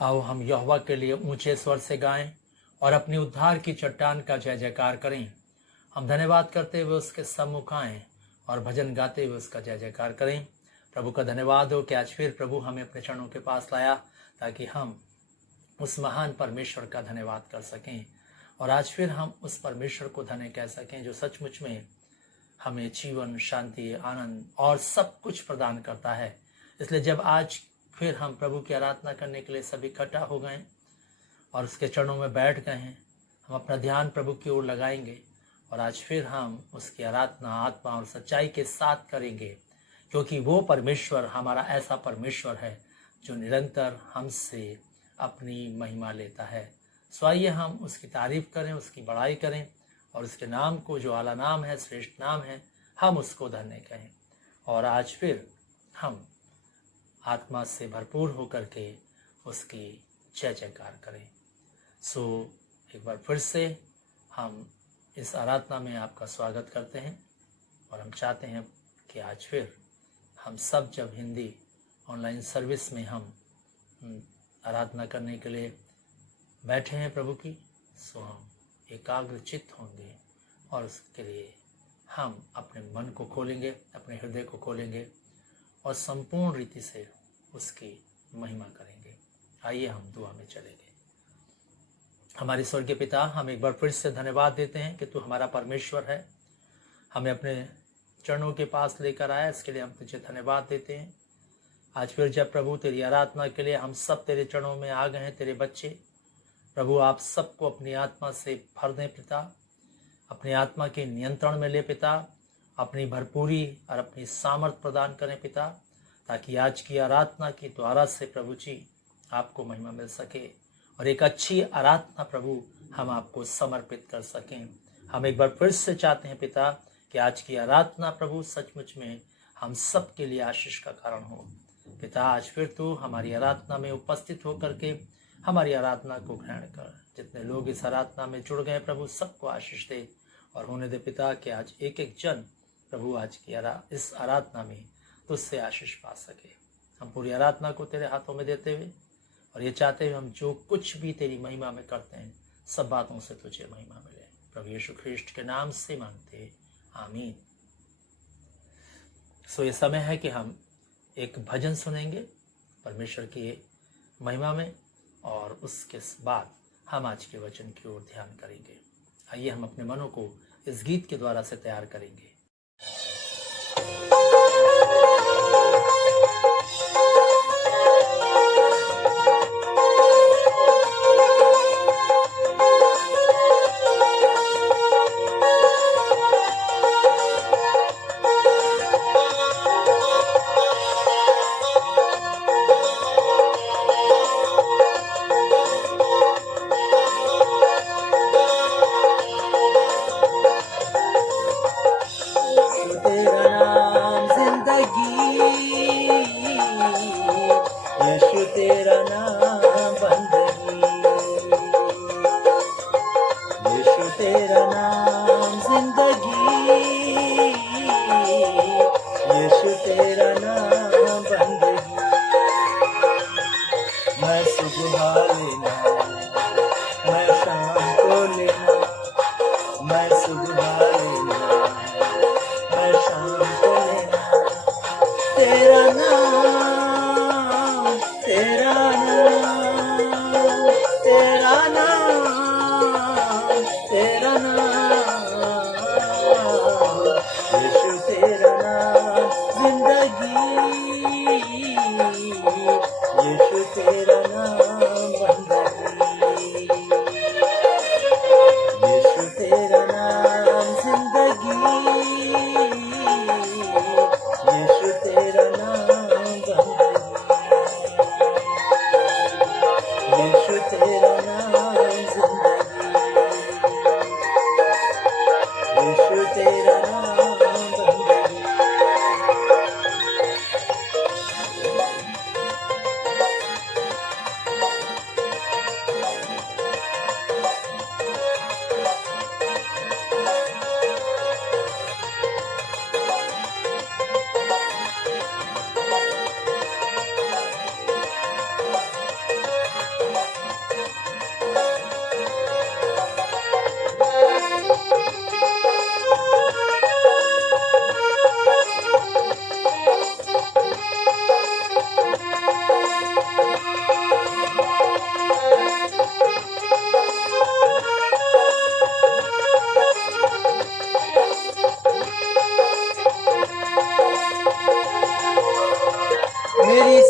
आओ हम यहोवा के लिए ऊंचे स्वर से गाएं और अपनी उद्धार की चट्टान का जय जयकार करें। हम धन्यवाद करते हुए उसके सम्मुख आएं और भजन गाते हुए उसका जय जयकार करें। प्रभु का धन्यवाद हो कि आज फिर प्रभु हमें अपने चरणों के पास लाया ताकि हम उस महान परमेश्वर का धन्यवाद कर सकें और आज फिर हम उस परमेश्वर को धन्य कह सकें जो सचमुच में हमें जीवन, शांति, आनंद और सब कुछ प्रदान करता है। इसलिए जब आज फिर हम प्रभु की आराधना करने के लिए सभी इकट्ठा हो गए और उसके चरणों में बैठ गए हैं, हम अपना ध्यान प्रभु की ओर लगाएंगे और आज फिर हम उसकी आराधना आत्मा और सच्चाई के साथ करेंगे, क्योंकि वो परमेश्वर हमारा ऐसा परमेश्वर है जो निरंतर हमसे अपनी महिमा लेता है। सो आइए हम उसकी तारीफ करें, उसकी बड़ाई करें और उसके नाम को, जो आला नाम है, श्रेष्ठ नाम है, हम उसको धन्य कहें। और आज फिर हम आत्मा से भरपूर होकर के उसकी जय जयकार करें। सो एक बार फिर से हम इस आराधना में आपका स्वागत करते हैं और हम चाहते हैं कि आज फिर हम सब जब हिंदी ऑनलाइन सर्विस में हम आराधना करने के लिए बैठे हैं प्रभु की, सो हम एकाग्र चित्त होंगे और उसके लिए हम अपने मन को खोलेंगे, अपने हृदय को खोलेंगे और संपूर्ण रीति से उसकी महिमा करेंगे। आइए हम दुआ में चलेंगे। हमारे स्वर्गीय पिता, हम एक बार फिर से धन्यवाद देते हैं कि तू हमारा परमेश्वर है। हमें अपने चरणों के पास लेकर आया, इसके लिए हम तुझे धन्यवाद देते हैं। आज फिर जब प्रभु तेरी आराधना के लिए हम सब तेरे चरणों में आ गए हैं, तेरे बच्चे, प्रभु आप सबको अपनी आत्मा से भर दें पिता, अपनी आत्मा के नियंत्रण में ले पिता, अपनी भरपूरी और अपनी सामर्थ प्रदान करें पिता, ताकि आज की आराधना के द्वारा से प्रभु जी आपको महिमा मिल सके और एक अच्छी आराधना प्रभु हम आपको समर्पित कर सकें। हम एक बार फिर से चाहते हैं पिता कि आज की आराधना प्रभु सचमुच में हम सब के लिए आशीष का कारण हो। पिता आज फिर तू हमारी आराधना में उपस्थित होकर के हमारी आराधना को ग्रहण कर। जितने लोग इस आराधना में जुड़ गए प्रभु सबको आशीष दे और होने दे पिता कि आज एक एक जन प्रभु आज की इस आराधना में तुझसे आशीष पा सके। हम पूरी आराधना को तेरे हाथों में देते हुए और ये चाहते हुए हम जो कुछ भी तेरी महिमा में करते हैं सब बातों से तुझे महिमा मिले। प्रभु यीशु ख्रिस्ट के नाम से मांगते, आमीन। सो ये समय है कि हम एक भजन सुनेंगे परमेश्वर की महिमा में और उसके बाद हम आज के वचन की ओर ध्यान करेंगे। आइए हम अपने मनों को इस गीत के द्वारा से तैयार करेंगे।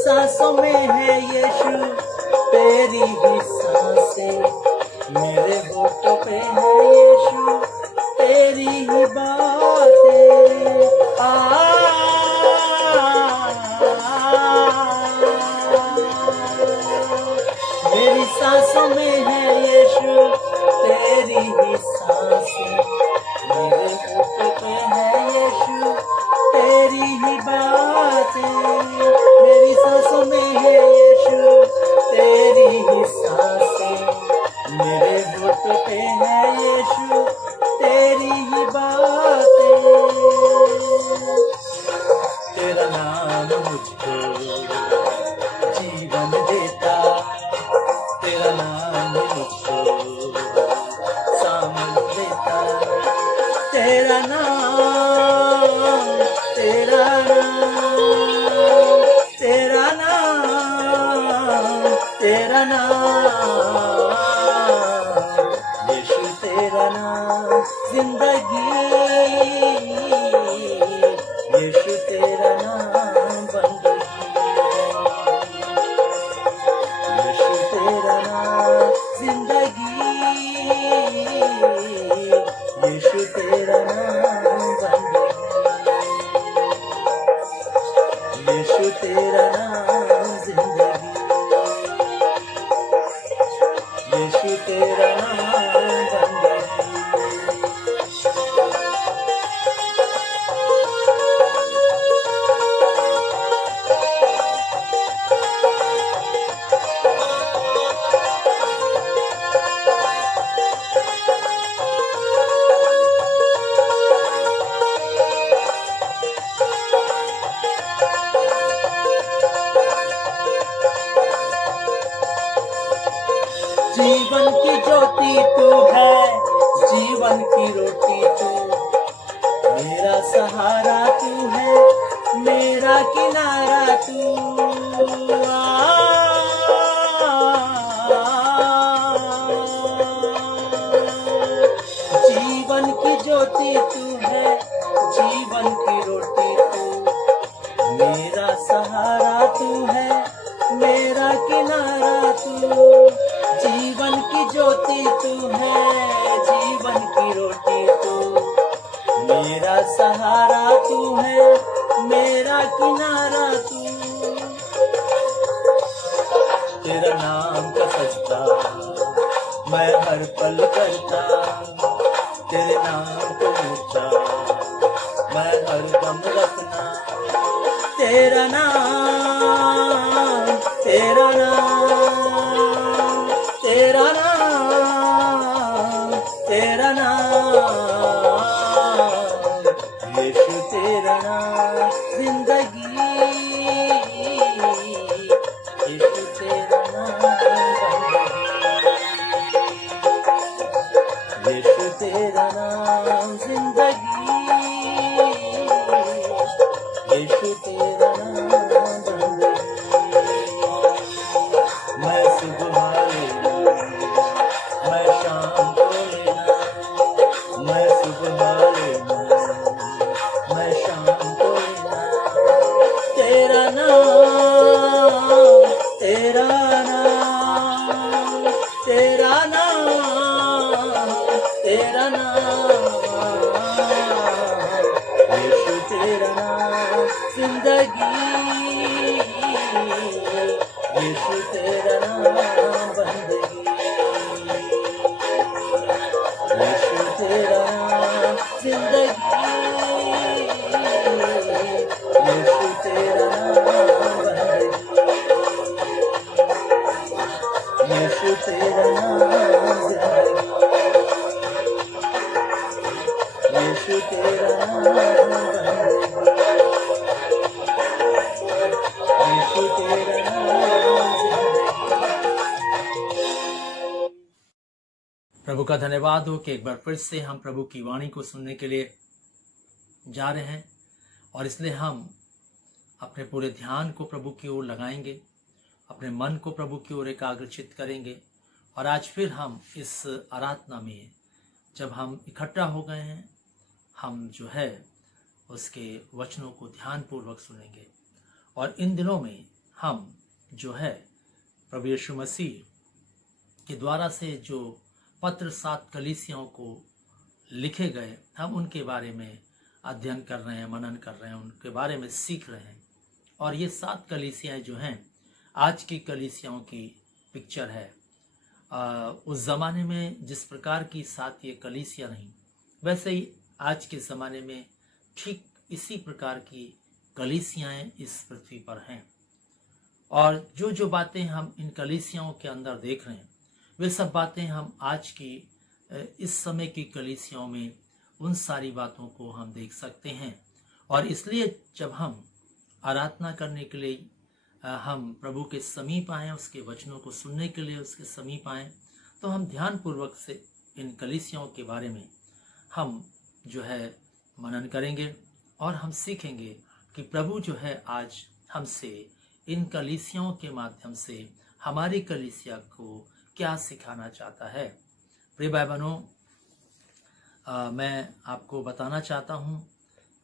सांसों में है यीशु तेरी ही सांसें, मेरे होठों पे है यीशु तेरी ही बातें। मेरी सांसों में है यीशु तेरी ही सांसें, मेरे होठों पे है यीशु तेरी ही बातें। मेरी सांसों में है यीशु तेरी ही सांसें, मेरे होठों पे है यीशु तेरी ही बातें। तेरा नाम मुझको जीवन देता, तेरा नाम मुझको सामर्थ देता। तेरा नाम, तेरा नाम, तेरा नाम, तेरा नाम यीशु, तेरा नाम जिंदगी यीशु तेरा नाम बंदगी, यीशु तेरा नाम जिंदगी, यीशु तेरा नाम बंदगी, यीशु तेरा नाम जिंदगी, यीशु तेरा नाम बंदगी। जीवन की ज्योति तू है, जीवन की रोटी तू, मेरा सहारा तू है, मेरा किनारा तू। जीवन की ज्योति तू है, जीवन की रोटी तू, मेरा सहारा तू है, मेरा किनारा तू। जीवन की ज्योति तू है, जीवन की रोटी तू, मेरा सहारा तू है, मेरा किनारा तू। तेरा नाम का सजदा मैं हर पल करता, तेरे नाम को ऊंचा मैं हर दम रखना। तेरा नाम, तेरा नाम, तेरा नाम, तेरा नाम, यीशु तेरा नाम जिंदगी, यीशु तेरा नाम बंदगी, यीशु तेरा नाम जिंदगी, यीशु तेरा नाम बंदगी। मैं सुबह लेना, मैं शाम को लेना, मैं सुबह लेना, मैं शाम को लेना। तेरा नाम, तेरा नाम, तेरा नाम, तेरा नाम, यीशु तेरा नाम जिंदगी, यीशु तेरा नाम बंदगी, यीशु तेरा नाम जिंदगी, यीशु तेरा नाम बंदगी, यीशु तेरा नाम जिंदगी, यीशु तेरा नाम बंदगी, यीशु तेरा नाम जिंदगी। प्रभु का धन्यवाद हो कि एक बार फिर से हम प्रभु की वाणी को सुनने के लिए जा रहे हैं, और इसलिए हम अपने पूरे ध्यान को प्रभु की ओर लगाएंगे, अपने मन को प्रभु की ओर एकाग्रचित करेंगे। और आज फिर हम इस आराधना में जब हम इकट्ठा हो गए हैं, हम जो है उसके वचनों को ध्यानपूर्वक सुनेंगे। और इन दिनों में हम जो है प्रभु यीशु मसीह के द्वारा से जो पत्र 7 कलीसियाओं को लिखे गए, हम उनके बारे में अध्ययन कर रहे हैं, मनन कर रहे हैं, उनके बारे में सीख रहे हैं। और ये 7 कलीसियाएं जो हैं आज की कलीसियाओं की पिक्चर है। उस ज़माने में जिस प्रकार की 7 ये कलीसियाँ रहीं, वैसे ही आज के ज़माने में ठीक इसी प्रकार की कलीसियाएं इस पृथ्वी पर हैं। और जो जो बातें हम इन कलीसियाओं के अंदर देख रहे हैं, वे सब बातें हम आज की इस समय की कलीसियाओं में उन सारी बातों को हम देख सकते हैं। और इसलिए जब हम आराधना करने के लिए हम प्रभु के समीप आएँ, उसके वचनों को सुनने के लिए उसके समीप आएँ, तो हम ध्यानपूर्वक से इन कलीसियाओं के बारे में हम जो है मनन करेंगे और हम सीखेंगे कि प्रभु जो है आज हमसे इन कलीसियाओं के माध्यम से हमारी कलीसिया को क्या सिखाना चाहता है। प्रिय भाई बहनों, मैं आपको बताना चाहता हूँ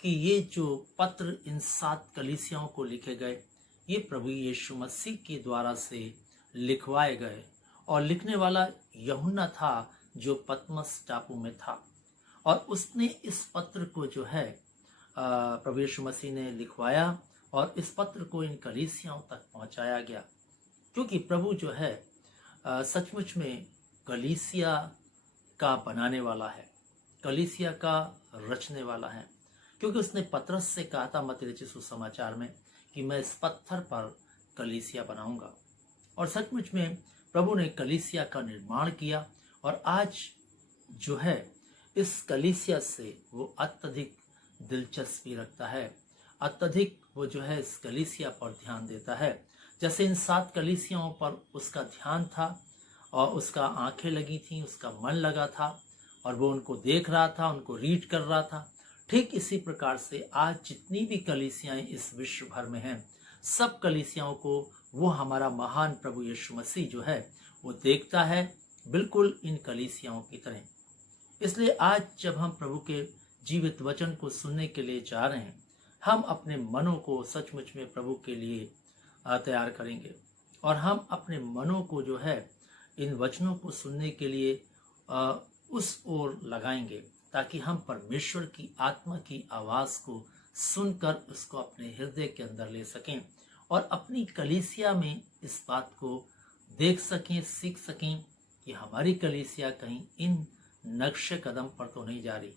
कि ये जो पत्र इन 7 कलीसियाओं को लिखे गए, ये प्रभु यीशु मसीह के द्वारा से लिखवाए गए और लिखने वाला यूहन्ना था जो पतमस टापू में था। और उसने इस पत्र को जो है प्रभु यीशु मसीह ने लिखवाया और इस पत्र को इन कलीसियाओं तक पहुंचाया गया, क्योंकि प्रभु जो है सचमुच में कलीसिया का बनाने वाला है, कलीसिया का रचने वाला है। क्योंकि उसने पतरस से कहा था मत्ती रचित सुसमाचार में कि मैं इस पत्थर पर कलीसिया बनाऊंगा, और सचमुच में प्रभु ने कलीसिया का निर्माण किया। और आज जो है इस कलीसिया से वो अत्यधिक दिलचस्पी रखता है, अत्यधिक वो जो है इस कलीसिया पर ध्यान देता है। जैसे इन 7 कलीसियाओं पर उसका ध्यान था और उसका आंखें लगी थी, उसका मन लगा था और वो उनको देख रहा था, उनको रीड कर रहा था। ठीक इसी प्रकार से आज जितनी भी कलीसियाएं इस विश्व भर में हैं, सब कलीसियाओं को वो हमारा महान प्रभु यीशु मसीह जो है वो देखता है, बिल्कुल इन कलीसियाओं की तरह। इसलिए आज जब हम प्रभु के जीवित वचन को सुनने के लिए जा रहे हैं, हम अपने मनों को सचमुच में प्रभु के लिए तैयार करेंगे और हम अपने मनों को जो है इन वचनों को सुनने के लिए उस ओर लगाएंगे, ताकि हम परमेश्वर की आत्मा की आवाज़ को सुनकर उसको अपने हृदय के अंदर ले सकें और अपनी कलीसिया में इस बात को देख सकें, सीख सकें कि हमारी कलीसिया कहीं इन नक्शे कदम पर तो नहीं जा रही।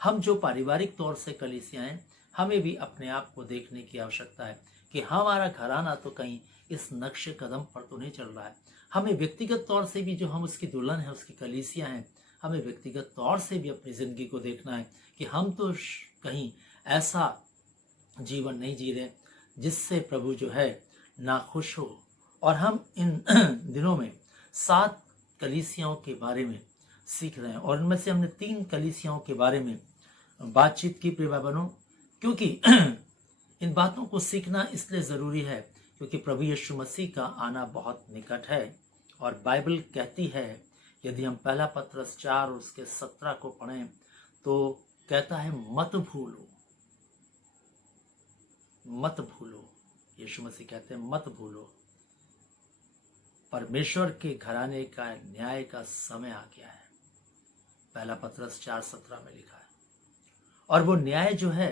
हम जो पारिवारिक तौर से कलीसिया हैं, हमें भी अपने आप को देखने की आवश्यकता है कि हमारा घराना तो कहीं इस नक्शे कदम पर तो नहीं चल रहा है। हमें व्यक्तिगत तौर से भी, जो हम उसकी दुल्हन है, उसकी कलीसिया हैं, हमें व्यक्तिगत तौर से भी अपनी ज़िंदगी को देखना है कि हम तो कहीं ऐसा जीवन नहीं जी रहे जिससे प्रभु जो है नाखुश हो। और हम इन दिनों में 7 कलीसियाओं के बारे में सीख रहे हैं और इनमें से हमने 3 कलीसियाओं के बारे में बातचीत की प्रिय भाई-बहनों, क्योंकि इन बातों को सीखना इसलिए ज़रूरी है क्योंकि प्रभु यीशु मसीह का आना बहुत निकट है। और बाइबल कहती है, यदि हम पहला पत्रस 4 और उसके 17 को पढ़ें तो कहता है मत भूलो, मत भूलो। यीशु मसीह कहते हैं मत भूलो, परमेश्वर के घराने का न्याय का समय आ गया है। पहला पत्रस 4:17 में लिखा है। और वो न्याय जो है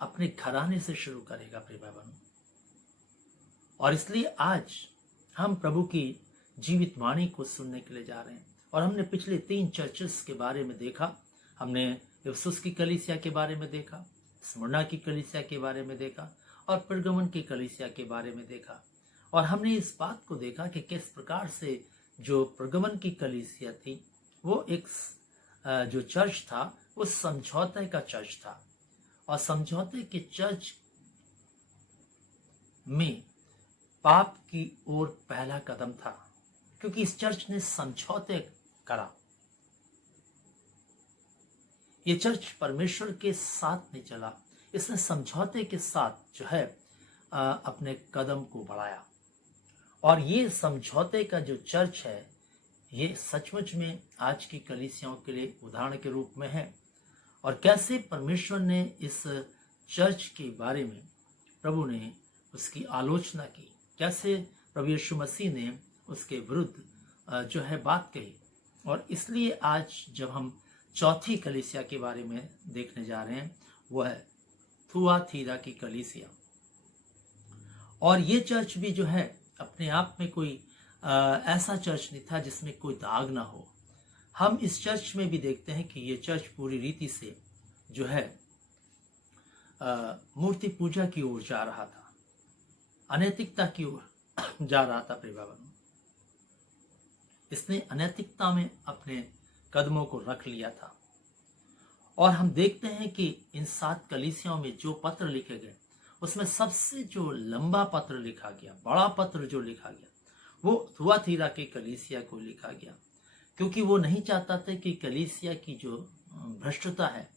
अपने घराने से शुरू करेगा प्रिय भाई-बहनों। और इसलिए आज हम प्रभु की जीवित वाणी को सुनने के लिए जा रहे हैं। और हमने पिछले 3 चर्चेस के बारे में देखा। हमने इफिसुस की कलीसिया के बारे में देखा, स्मुरना की कलीसिया के बारे में देखा और पेरगमन की कलीसिया के बारे में देखा। और हमने इस बात को देखा कि किस प्रकार से जो पेरगमन की कलीसिया थी, वो एक जो चर्च था वो समझौते का चर्च था। और समझौते के चर्च में पाप की ओर पहला कदम था, क्योंकि इस चर्च ने समझौते करा। ये चर्च परमेश्वर के साथ नहीं चला, इसने समझौते के साथ जो है अपने कदम को बढ़ाया। और ये समझौते का जो चर्च है, ये सचमुच में आज की कलीसियाओं के लिए उदाहरण के रूप में है। और कैसे परमेश्वर ने इस चर्च के बारे में प्रभु ने उसकी आलोचना की, कैसे प्रभु यीशु मसीह ने उसके विरुद्ध जो है बात कही। और इसलिए आज जब हम चौथी कलीसिया के बारे में देखने जा रहे हैं, वो है थुआतीरा की कलीसिया। और ये चर्च भी जो है अपने आप में कोई ऐसा चर्च नहीं था जिसमें कोई दाग ना हो। हम इस चर्च में भी देखते हैं कि ये चर्च पूरी रीति से जो है मूर्ति पूजा की ओर जा रहा था, अनैतिकता की ओर जा रहा था। प्रिय भाई-बहनों, इसने अनैतिकता में अपने कदमों को रख लिया था। और हम देखते हैं कि इन 7 कलीसियाओं में जो पत्र लिखे गए, उसमें सबसे जो लंबा पत्र लिखा गया, बड़ा पत्र जो लिखा गया, वो थुआतीरा के कलीसिया को लिखा गया, क्योंकि वो नहीं चाहता था कि कलीसिया की जो भ्रष्टता है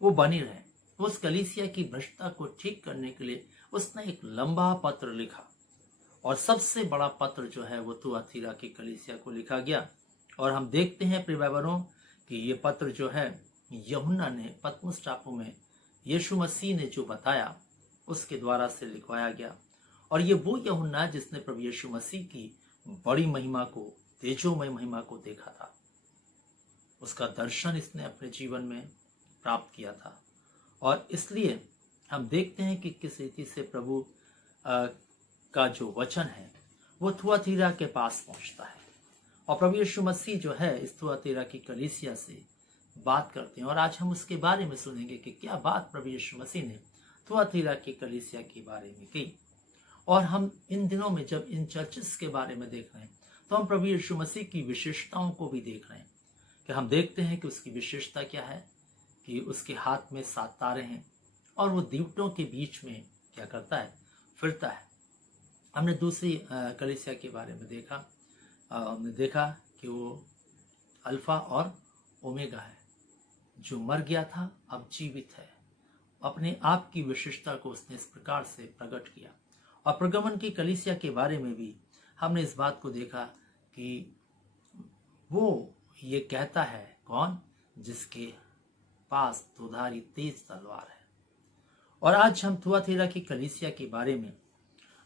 वो बनी रहे। उस कलीसिया की भ्रष्टता को ठीक करने के लिए उसने एक लंबा पत्र लिखा। और सबसे बड़ा पत्र जो है वो थुआतीरा की कलीसिया को लिखा गया। और हम देखते हैं प्रिय भाई-बहनों कि ये पत्र जो है यूहन्ना ने पतमुस टापू में यीशु मसीह ने जो बताया उसके द्वारा से लिखवाया गया। और ये वो यूहन्ना जिसने प्रभु यीशु मसीह की बड़ी महिमा को, तेजोमय महिमा को देखा था, उसका दर्शन इसने अपने जीवन में प्राप्त किया था। और इसलिए हम देखते हैं कि किस रीति से प्रभु का जो वचन है वो थुआतीरा के पास पहुंचता है, और प्रभु यीशु मसीह जो है इस थुआतीरा की कलीसिया से बात करते हैं। और आज हम उसके बारे में सुनेंगे कि क्या बात प्रभु यीशु मसीह ने थुआतीरा की कलीसिया के बारे में की। और हम इन दिनों में जब इन चर्चेस के बारे में देख रहे हैं तो हम प्रभु यीशु मसीह की विशेषताओं को भी देख रहे हैं। कि हम देखते हैं कि उसकी विशेषता क्या है, कि उसके हाथ में 7 तारे हैं और वो दीवटों के बीच में क्या करता है, फिरता है। हमने दूसरी कलीसिया के बारे में देखा, हमने देखा कि वो अल्फा और ओमेगा है, जो मर गया था अब जीवित है। अपने आप की विशेषता को उसने इस प्रकार से प्रकट किया। और प्रगमन की कलीसिया के बारे में भी हमने इस बात को देखा कि वो ये कहता है, कौन, जिसके पास दोधारी तेज तलवार है। और आज हम थुआतीरा की कलीसिया के बारे में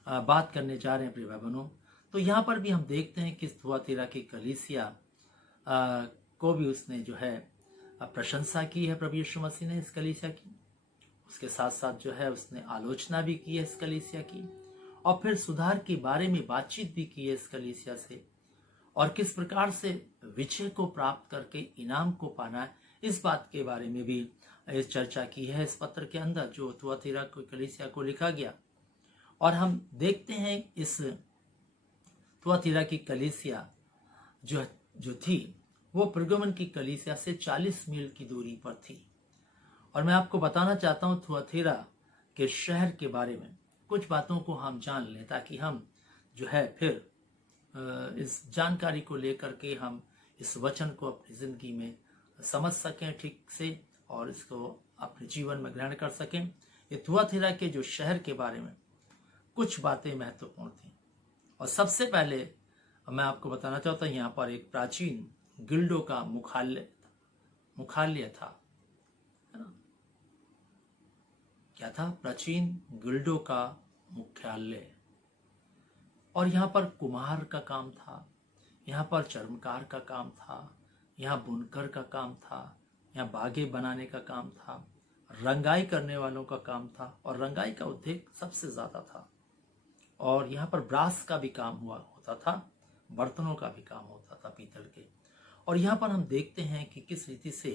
बात करने जा रहे हैं प्रिय भाई बहनों। तो यहाँ पर भी हम देखते हैं कि थुआतीरा की कलीसिया को भी उसने जो है प्रशंसा की है प्रभु यीशु मसीह ने इस कलीसिया की। उसके साथ साथ जो है उसने आलोचना भी की है इस कलीसिया की, और फिर सुधार के बारे में बातचीत भी की है इस कलीसिया से, और किस प्रकार से विजय को प्राप्त करके इनाम को पाना है, इस बात के बारे में भी इस चर्चा की है इस पत्र के अंदर जो थुआतीरा की कलीसिया को लिखा गया। और हम देखते हैं इस थुआतीरा की कलीसिया जो थी वो प्रगमन की कलीसिया से 40 मील की दूरी पर थी। और मैं आपको बताना चाहता हूँ थुआतीरा के शहर के बारे में कुछ बातों को हम जान लें, ताकि हम जो है फिर इस जानकारी को लेकर के हम इस वचन को अपनी जिंदगी में समझ सकें ठीक से, और इसको अपने जीवन में ग्रहण कर सकें। ये थुआतीरा के जो शहर के बारे में कुछ बातें महत्वपूर्ण थी। और सबसे पहले मैं आपको बताना चाहता हूँ, यहाँ पर एक प्राचीन गिल्डों का मुख्यालय था, है ना। क्या था? प्राचीन गिल्डों का मुख्यालय। और यहाँ पर कुम्हार का काम था, यहाँ पर चर्मकार का काम था, यहाँ बुनकर का काम था, यहाँ बागे बनाने का काम था, रंगाई करने वालों का काम था, और रंगाई का उद्योग सबसे ज्यादा था। और यहाँ पर ब्रास का भी काम होता था, बर्तनों का भी काम होता था, पीतल के। और यहाँ पर हम देखते हैं कि किस रीति से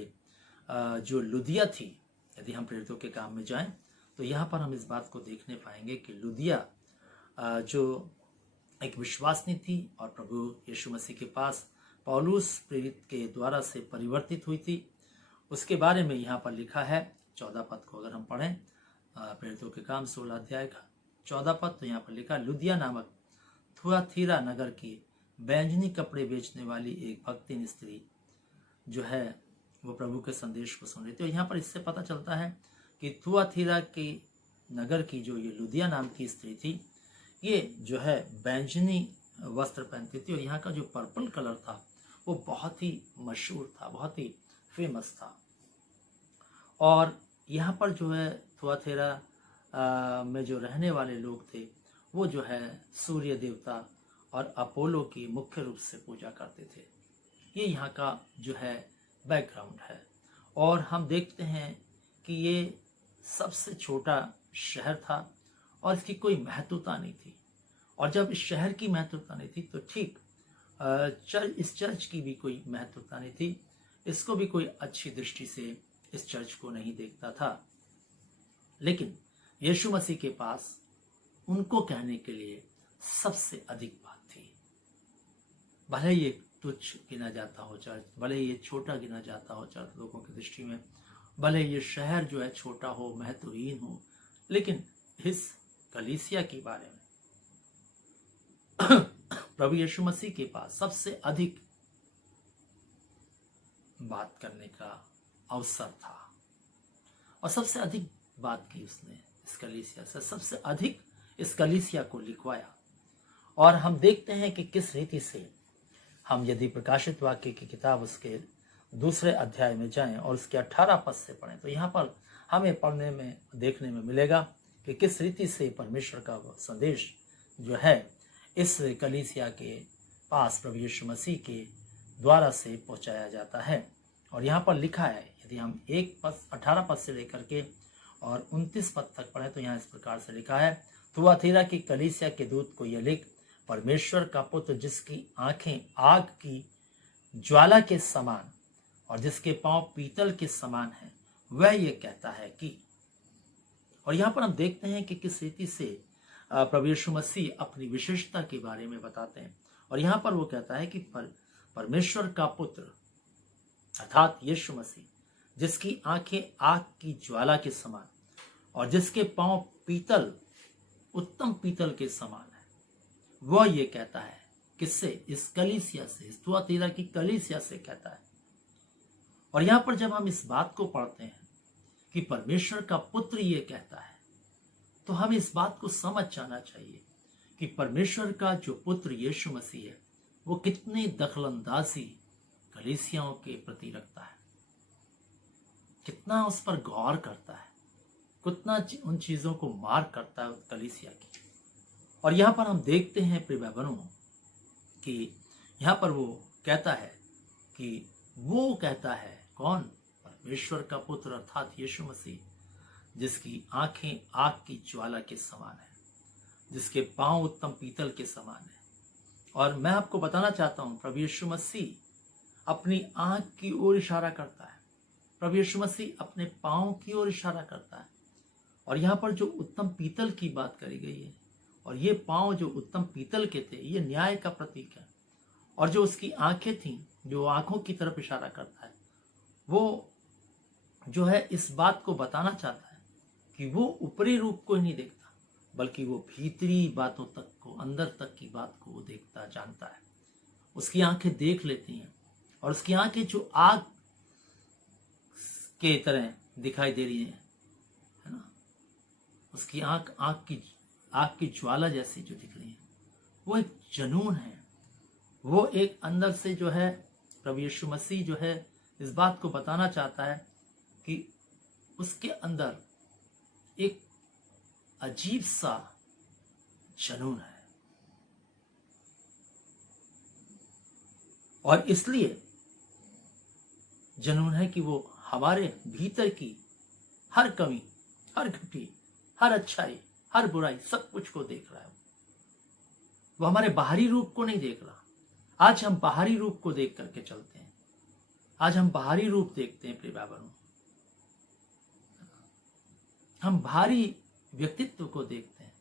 जो लुदिया थी, यदि हम प्रेरितों के काम में जाएं तो यहाँ पर हम इस बात को देखने पाएंगे कि लुदिया जो एक विश्वासनी थी और प्रभु यीशु मसीह के पास पौलुस प्रेरित के द्वारा से परिवर्तित हुई थी, उसके बारे में यहाँ पर लिखा है 14 पद को अगर हम पढ़ें, प्रेरितों के काम 16 अध्याय का 14 पद, तो यहाँ पर लिखा, लुदिया नामक थुआतीरा नगर की बैंजनी कपड़े बेचने वाली एक भक्तिन स्त्री जो है वो प्रभु के संदेश को सुन रही थी। और यहाँ पर इससे पता चलता है कि थुआतीरा के नगर की जो ये लुदिया नाम की स्त्री थी, ये जो है बैंजनी वस्त्र पहनती थी, और यहाँ का जो पर्पल कलर था वो बहुत ही मशहूर था, बहुत ही फेमस था। और यहाँ पर जो है थुआतीरा में जो रहने वाले लोग थे वो जो है सूर्य देवता और अपोलो की मुख्य रूप से पूजा करते थे। ये यहाँ का जो है बैकग्राउंड है। और हम देखते हैं कि ये सबसे छोटा शहर था और इसकी कोई महत्वता नहीं थी। और जब इस शहर की महत्वता नहीं थी तो ठीक इस चर्च की भी कोई महत्वता नहीं थी, इसको भी कोई अच्छी दृष्टि से इस चर्च को नहीं देखता था। लेकिन यीशु मसीह के पास उनको कहने के लिए सबसे अधिक बात थी। भले ये तुच्छ गिना जाता हो चर्च, भले ये छोटा गिना जाता हो चर्च लोगों की दृष्टि में, भले ये शहर जो है छोटा हो, महत्वहीन हो, लेकिन इस कलीसिया के बारे में प्रभु यीशु मसीह के पास सबसे अधिक बात करने का अवसर था। और सबसे अधिक बात की उसने इस कलीसिया से, सबसे अधिक इस कलीसिया को लिखवाया। और हम देखते हैं कि किस रीति से हम यदि प्रकाशित वाक्य की किताब उसके 2 अध्याय में जाएं और उसके 18 पद से पढ़ें तो यहाँ पर हमें पढ़ने में देखने में मिलेगा कि किस रीति से परमेश्वर का वो संदेश जो है इस कलीसिया के पास प्रभु यीशु मसीह के द्वारा से पहुंचाया जाता है। और यहाँ पर लिखा है, यदि हम 18 पद से लेकर के और 29 पद तक पढ़े तो यहाँ इस प्रकार से लिखा है, थुआतीरा की कलीसिया के दूत को यह लिख, परमेश्वर का पुत्र जिसकी आंखें आग की ज्वाला के समान और जिसके पांव पीतल के समान है, वह ये कहता है कि। और यहाँ पर हम देखते हैं कि किस रीति से प्रभु यीशु मसीह अपनी विशेषता के बारे में बताते हैं। और यहाँ पर वो कहता है कि परमेश्वर का पुत्र अर्थात यीशु मसीह जिसकी आंखें आग की ज्वाला के समान और जिसके पांव पीतल उत्तम पीतल के समान है, वह ये कहता है। किससे? इस कलीसिया से, इस थुआतीरा की कलीसिया से कहता है। और यहां पर जब हम इस बात को पढ़ते हैं कि परमेश्वर का पुत्र ये कहता है, तो हमें इस बात को समझ जाना चाहिए कि परमेश्वर का जो पुत्र यीशु मसीह है वो कितनी दखलंदाजी कलीसियाओं के प्रति रखता है, कितना उस पर गौर करता है, कितना उन चीजों को मार्क करता है उस कलीसिया की। और यहाँ पर हम देखते हैं प्रिय भाई बहनों कि यहाँ पर वो कहता है कि वो कहता है कौन? परमेश्वर का पुत्र अर्थात यीशु मसीह जिसकी आंखें आग की ज्वाला के समान है, जिसके पांव उत्तम पीतल के समान है। और मैं आपको बताना चाहता हूं, प्रभु यीशु मसीह अपनी आंख की ओर इशारा करता है, प्रभु यीशु मसीह अपने पांव की ओर इशारा करता है। और यहाँ पर जो उत्तम पीतल की बात करी गई है, और ये पांव जो उत्तम पीतल के थे, ये न्याय का प्रतीक है। और जो उसकी आंखें थीं, जो आंखों की तरफ इशारा करता है, वो जो है इस बात को बताना चाहता है कि वो ऊपरी रूप को ही नहीं देखता, बल्कि वो भीतरी बातों तक को, अंदर तक की बात को वो देखता, जानता है। उसकी आंखें देख लेती हैं, और उसकी आंखें जो आग के तरह दिखाई दे रही है ना, उसकी आग की ज्वाला जैसी जो दिख रही है, वो एक जुनून है। वो एक अंदर से जो है प्रभु यीशु मसीह जो है इस बात को बताना चाहता है कि उसके अंदर एक अजीब सा जुनून है। और इसलिए जुनून है कि वो हमारे भीतर की हर कमी, हर घटी, हर अच्छाई, हर बुराई, सब कुछ को देख रहा है। वो हमारे बाहरी रूप को नहीं देख रहा। आज हम बाहरी रूप को देख करके चलते हैं, आज हम बाहरी रूप देखते हैं प्रिय भाइयों, हम बाहरी व्यक्तित्व को देखते हैं,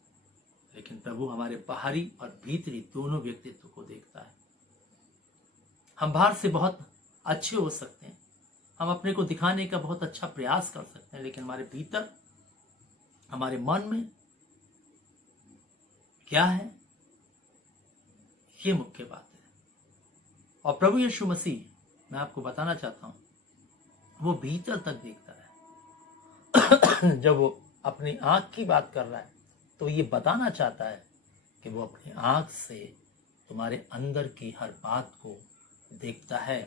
लेकिन प्रभु हमारे बाहरी और भीतरी दोनों व्यक्तित्व को देखता है। हम बाहर से बहुत अच्छे हो सकते हैं, हम अपने को दिखाने का बहुत अच्छा प्रयास कर सकते हैं, लेकिन हमारे भीतर, हमारे मन में क्या है, ये मुख्य बात है। और प्रभु यीशु मसीह, मैं आपको बताना चाहता हूं, वो भीतर तक देखता है। जब वो अपनी आंख की बात कर रहा है तो ये बताना चाहता है कि वो अपनी आंख से तुम्हारे अंदर की हर बात को देखता है।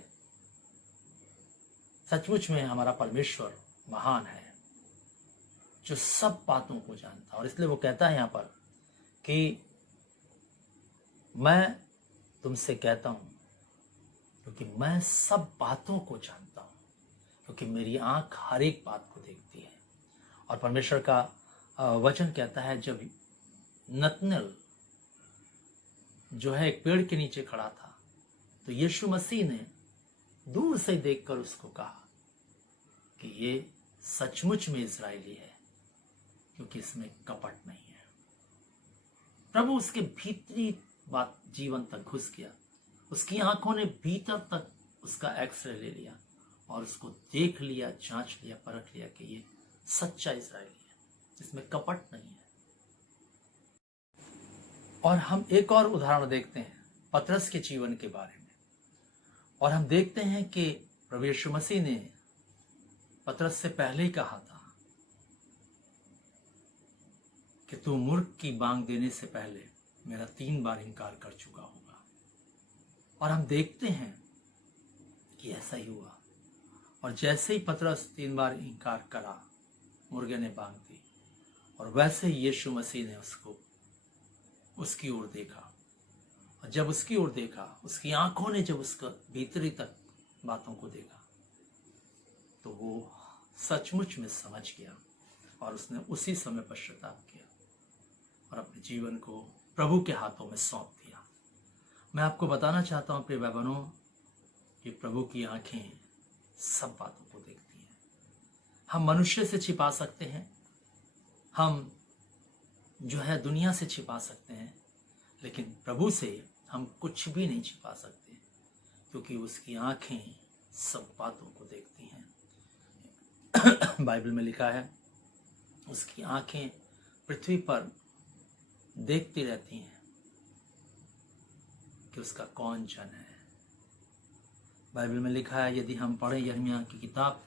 सचमुच में हमारा परमेश्वर महान है, जो सब बातों को जानता है। और इसलिए वो कहता है यहाँ पर कि मैं तुमसे कहता हूं क्योंकि मैं सब बातों को जानता हूं, क्योंकि मेरी आंख हर एक बात को देखती है। और परमेश्वर का वचन कहता है, जब नतनएल जो है एक पेड़ के नीचे खड़ा था, तो यीशु मसीह ने दूर से देखकर उसको कहा कि ये सचमुच में इस्राएली है, क्योंकि इसमें कपट नहीं है। प्रभु उसके भीतरी बात जीवन तक घुस गया, उसकी आंखों ने भीतर तक उसका एक्सरे ले लिया और उसको देख लिया, जांच लिया, परख लिया कि ये सच्चा इस्राएली है, इसमें कपट नहीं है। और हम एक और उदाहरण देखते हैं पतरस के जीवन के बारे में, और हम देखते हैं कि प्रभु यीशु मसीह ने पतरस से पहले ही कहा था कि तू मूर्ख की बांग देने से पहले मेरा 3 बार इनकार कर चुका होगा। और हम देखते हैं कि ऐसा ही हुआ। और जैसे ही पतरस 3 बार इनकार करा, मुर्गे ने बांग दी। और वैसे ही यीशु मसीह ने उसकी ओर देखा, और जब उसकी ओर देखा, उसकी आंखों ने जब उसका भीतरी तक बातों को देखा, तो वो सचमुच में समझ गया और उसने उसी समय पश्चाताप किया और अपने जीवन को प्रभु के हाथों में सौंप दिया। मैं आपको बताना चाहता हूं प्रिय भाई बहनों कि प्रभु की आंखें सब बातों को देखती हैं। हम मनुष्य से छिपा सकते हैं, हम जो है दुनिया से छिपा सकते हैं, लेकिन प्रभु से हम कुछ भी नहीं छिपा सकते, क्योंकि उसकी आंखें सब बातों को देखती हैं। बाइबल में लिखा है, उसकी आंखें पृथ्वी पर देखती रहती हैं कि उसका कौन जन है। बाइबल में लिखा है, यदि हम पढ़ें यिर्मयाह की किताब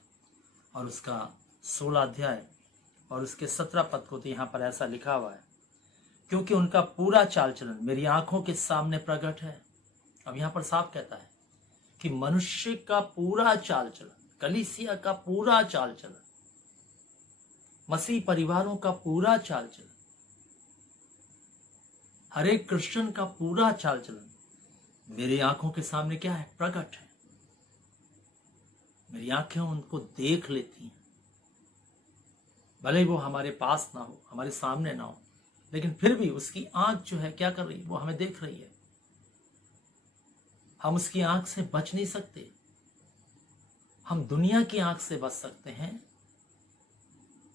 और उसका 16 अध्याय और उसके 17 पद को, तो यहाँ पर ऐसा लिखा हुआ है, क्योंकि उनका पूरा चाल चलन मेरी आंखों के सामने प्रकट है। अब यहाँ पर साफ कहता है कि मनुष्य का पूरा चाल चलन, कलीसिया का पूरा चाल चलन, मसीह परिवारों का पूरा चाल चलन, हर एक क्रिश्चियन का पूरा चाल चलन मेरी आंखों के सामने क्या है? प्रकट है। मेरी आंखें उनको देख लेती हैं, भले वो हमारे पास ना हो, हमारे सामने ना हो, लेकिन फिर भी उसकी आंख जो है क्या कर रही है? वो हमें देख रही है। हम उसकी आंख से बच नहीं सकते। हम दुनिया की आंख से बच सकते हैं,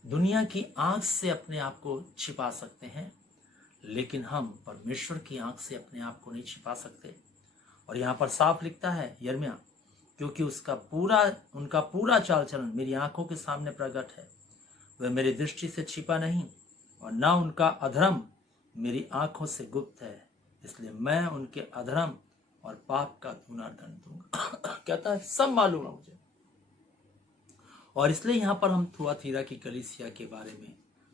दुनिया की आंख से अपने आप को छिपा सकते हैं, लेकिन हम परमेश्वर की आंख से अपने आप को नहीं छिपा सकते। और यहाँ पर साफ लिखता है यिर्मयाह, क्योंकि उनका पूरा चाल चलन मेरी आंखों के सामने प्रकट है, वह मेरी दृष्टि से छिपा नहीं, और ना उनका अधर्म मेरी आंखों से गुप्त है, इसलिए मैं उनके अधर्म और पाप का दूना दंड दूंगा। कहता है सब मालूम है मुझे। और इसलिए यहाँ पर हम थुआतीरा की कलीसिया के बारे में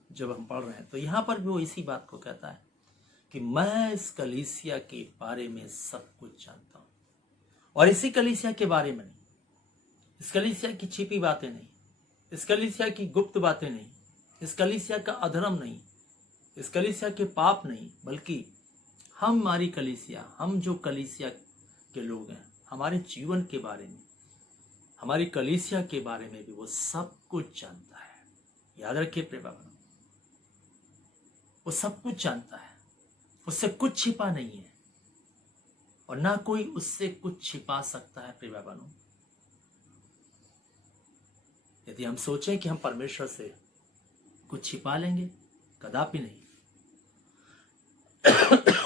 जब हम पढ़ रहे हैं, तो यहाँ पर भी वो इसी बात को कहता है कि मैं इस कलीसिया के बारे में सब कुछ जानता हूं। और इसी कलीसिया के बारे में नहीं, इस कलीसिया की छिपी बातें नहीं, इस कलीसिया की गुप्त बातें नहीं, इस कलीसिया का अधर्म नहीं, इस कलीसिया के पाप नहीं, बल्कि हमारी कलीसिया, हम जो कलीसिया के लोग हैं, हमारे जीवन के बारे में, हमारी कलीसिया के बारे में भी वो सब कुछ जानता है। याद रखिए प्रिय बाबा, वो सब कुछ जानता है, उससे कुछ छिपा नहीं है, और ना कोई उससे कुछ छिपा सकता है। प्रिय बाबा, यदि हम सोचें कि हम परमेश्वर से कुछ छिपा लेंगे, कदापि नहीं।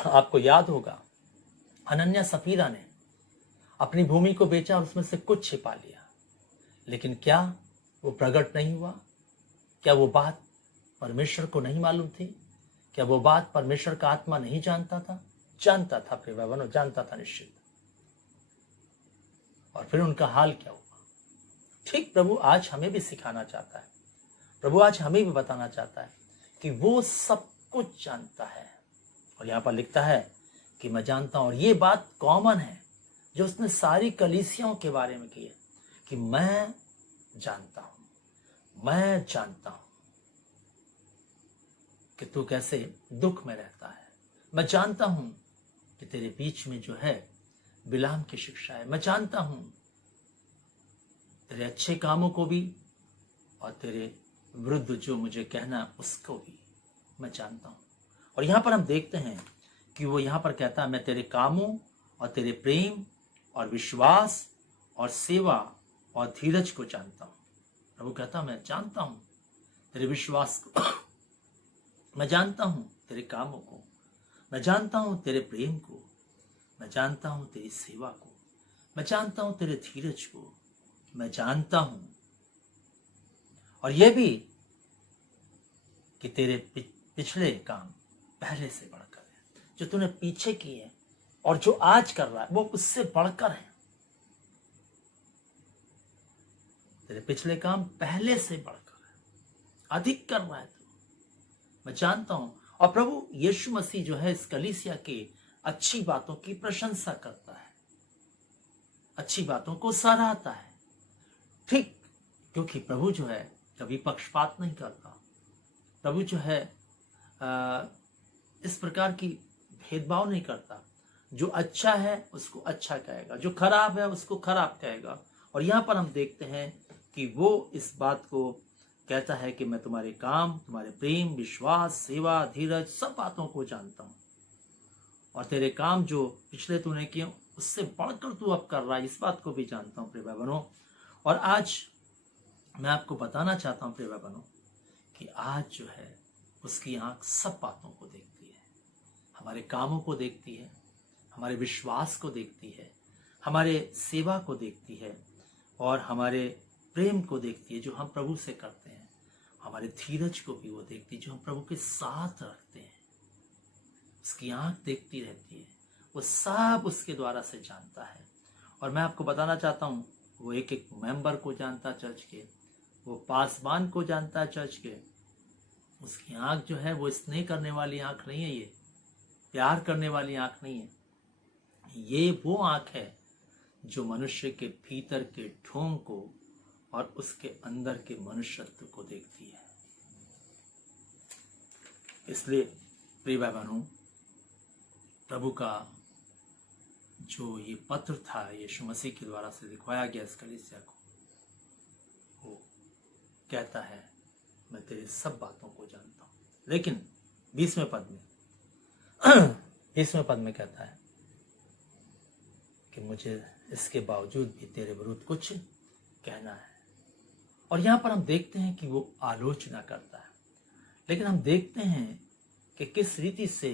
आपको याद होगा, हनन्याह सफीरा ने अपनी भूमि को बेचा और उसमें से कुछ छिपा लिया, लेकिन क्या वो प्रकट नहीं हुआ? क्या वो बात परमेश्वर को नहीं मालूम थी? क्या वो बात परमेश्वर का आत्मा नहीं जानता था? जानता था प्रिय भाई बहनों, जानता था निश्चित। और फिर उनका हाल क्या हुआ? ठीक प्रभु आज हमें भी सिखाना चाहता है, प्रभु आज हमें भी बताना चाहता है कि वो सब कुछ जानता है। और यहाँ पर लिखता है कि मैं जानता हूं, और ये बात कॉमन है जो उसने सारी कलीसियाओं के बारे में की है, कि मैं जानता हूं, मैं जानता हूं कि तू कैसे दुख में रहता है। मैं जानता हूं कि तेरे बीच में जो है बिलाम की शिक्षा है। मैं जानता हूं तेरे अच्छे कामों को भी और तेरे विरुद्ध जो मुझे कहना उसको भी मैं जानता हूं। और यहां पर हम देखते हैं कि वो यहां पर कहता है, मैं तेरे कामों और तेरे प्रेम और विश्वास और सेवा और धीरज को जानता हूं। प्रभु कहता, मैं जानता हूं तेरे विश्वास को, मैं जानता हूं तेरे कामों को, मैं जानता हूं तेरे प्रेम को, मैं जानता हूं तेरी सेवा को, मैं जानता हूं तेरे धीरज को, मैं जानता हूं। और यह भी कि तेरे पिछले काम पहले से बढ़कर है। जो तूने पीछे किए और जो आज कर रहा है वो उससे बढ़कर है। तेरे पिछले काम पहले से बढ़कर है, अधिक कर रहा है तू, मैं जानता हूं। और प्रभु यीशु मसीह जो है इस कलीसिया के अच्छी बातों की प्रशंसा करता है, अच्छी बातों को सराहता है। ठीक, क्योंकि प्रभु जो है कभी पक्षपात नहीं करता। प्रभु जो है इस प्रकार की भेदभाव नहीं करता। जो अच्छा है उसको अच्छा कहेगा, जो खराब है उसको खराब कहेगा। और यहाँ पर हम देखते हैं कि वो इस बात को कहता है कि मैं तुम्हारे काम, तुम्हारे प्रेम, विश्वास, सेवा, धीरज, सब बातों को जानता हूँ, और तेरे काम जो पिछले तूने किए उससे बढ़कर तू अब कर रहा है, इस बात को भी जानता हूँ प्रिय भाई बहनों। और आज मैं आपको बताना चाहता हूँ प्रिय भाई बहनों कि आज जो है उसकी आंख सब बातों को देखती है, हमारे कामों को देखती है, हमारे विश्वास को देखती है, हमारे सेवा को देखती है, और हमारे प्रेम को देखती है जो हम प्रभु से करते हैं, हमारे धीरज को भी वो देखती है जो हम प्रभु के साथ रखते हैं। उसकी आंख देखती रहती है, वो सब उसके द्वारा से जानता है। और मैं आपको बताना चाहता हूँ, वो एक एक मेंबर को जानता चर्च के, वो पासवान को जानता चर्च के। उसकी आंख जो है वो स्नेह करने वाली आंख नहीं है, ये प्यार करने वाली आंख नहीं है, ये वो आंख है जो मनुष्य के भीतर के ढोंग को और उसके अंदर के मनुष्यत्व को देखती है। इसलिए प्रिय भाई बहनों, प्रभु का जो ये पत्र था यीशु मसीह के द्वारा से लिखवाया गया इस कलीसिया को, वो कहता है मैं तेरी सब बातों को जानता हूं। लेकिन 20वें पद में कहता है कि मुझे इसके बावजूद भी तेरे विरुद्ध कुछ कहना है। और यहाँ पर हम देखते हैं कि वो आलोचना करता है, लेकिन हम देखते हैं कि किस रीति से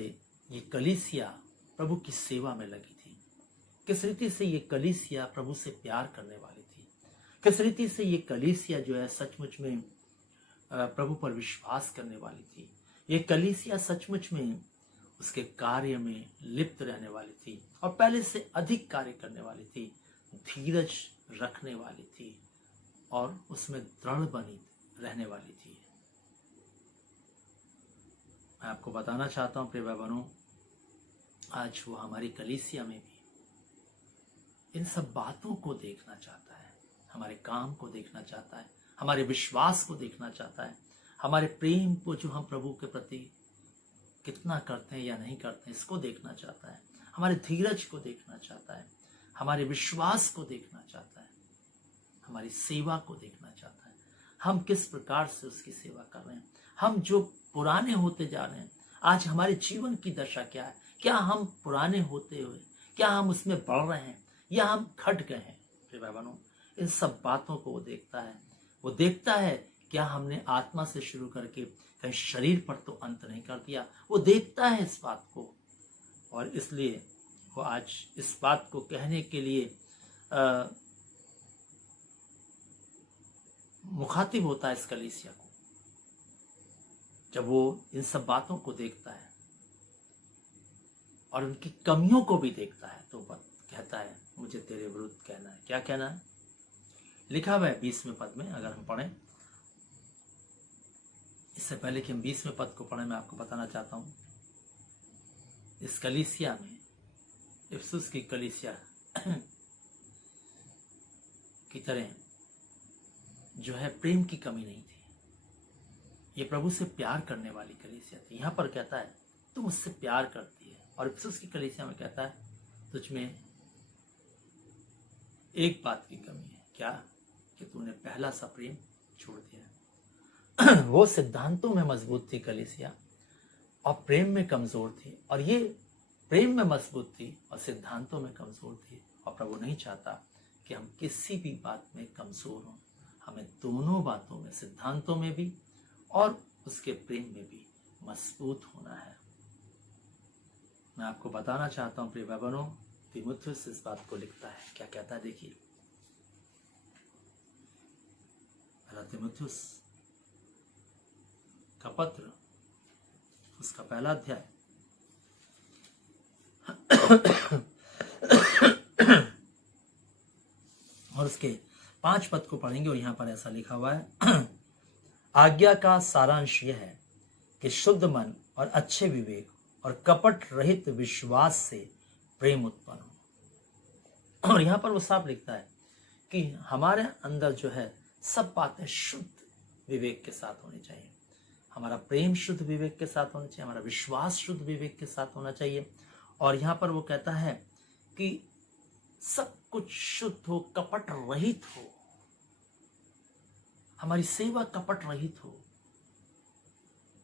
ये कलीसिया प्रभु की सेवा में लगी थी, किस रीति से ये कलीसिया प्रभु से प्यार करने वाली थी, किस रीति से ये कलीसिया जो है सचमुच में प्रभु पर विश्वास करने वाली थी। ये कलीसिया सचमुच में उसके कार्य में लिप्त रहने वाली थी और पहले से अधिक कार्य करने वाली थी, धीरज रखने वाली थी और उसमें दृढ़ बनी रहने वाली थी। मैं आपको बताना चाहता हूं प्रिय भाई बहनों, आज वो हमारी कलीसिया में भी इन सब बातों को देखना चाहता है, हमारे काम को देखना चाहता है, हमारे विश्वास को देखना चाहता है, हमारे प्रेम को जो हम प्रभु के प्रति कितना करते हैं या नहीं करते हैं इसको देखना चाहता है, हमारे धीरज को देखना चाहता है, हमारे विश्वास को देखना चाहता है, हमारी सेवा को देखना चाहता है, हम किस प्रकार से उसकी सेवा कर रहे हैं। हम जो पुराने होते जा रहे हैं, आज हमारे जीवन की दशा क्या है, क्या हम पुराने होते हुए क्या हम उसमें बढ़ रहे हैं या हम घट गए हैं। प्रिय भाई बहनों, इन सब बातों को वो देखता है। वो देखता है क्या हमने आत्मा से शुरू करके कहीं शरीर पर तो अंत नहीं कर दिया। वो देखता है इस बात को, और इसलिए वो आज इस बात को कहने के लिए मुखातिब होता है इस कलीसिया को। जब वो इन सब बातों को देखता है और उनकी कमियों को भी देखता है तो कहता है मुझे तेरे विरुद्ध कहना है। क्या कहना है? लिखा हुआ है 20वें पद में। अगर हम पढ़ें, इससे पहले कि हम 20वें पद को पढ़ें, मैं आपको बताना चाहता हूं इस कलीसिया में, इफिसुस की कलीसिया की तरह जो है प्रेम की कमी नहीं थी। ये प्रभु से प्यार करने वाली कलीसिया थी। यहां पर कहता है तुम मुझसे प्यार करती है, और इफिसुस की कलीसिया में कहता है तुझ में एक बात की कमी है। क्या? कि तूने पहला सा प्रेम छोड़ दिया। वो सिद्धांतों में मजबूत थी कलीसिया और प्रेम में कमजोर थी, और ये प्रेम में मजबूत थी और सिद्धांतों में कमजोर थी। और प्रभु नहीं चाहता कि हम किसी भी बात में कमजोर हों। हमें दोनों बातों में, सिद्धांतों में भी और उसके प्रेम में भी मजबूत होना है। मैं आपको बताना चाहता हूं प्रिय भाई बहनों, तीमुथियुस इस बात को लिखता है। क्या कहता है? देखिए, पहला तीमुथियुस का पत्र, उसका पहला अध्याय और उसके 5 पद को पढ़ेंगे, और यहां पर ऐसा लिखा हुआ है आज्ञा का सारांश यह है कि शुद्ध मन और अच्छे विवेक और कपट रहित विश्वास से प्रेम उत्पन्न हो। और यहां पर वो साफ लिखता है कि हमारे अंदर जो है सब बातें शुद्ध विवेक के साथ होनी चाहिए, हमारा प्रेम शुद्ध विवेक के साथ होना चाहिए, हमारा विश्वास शुद्ध विवेक के साथ होना चाहिए। और यहाँ पर वो कहता है कि सब कुछ शुद्ध हो, कपट रहित हो, हमारी सेवा कपट रहित हो,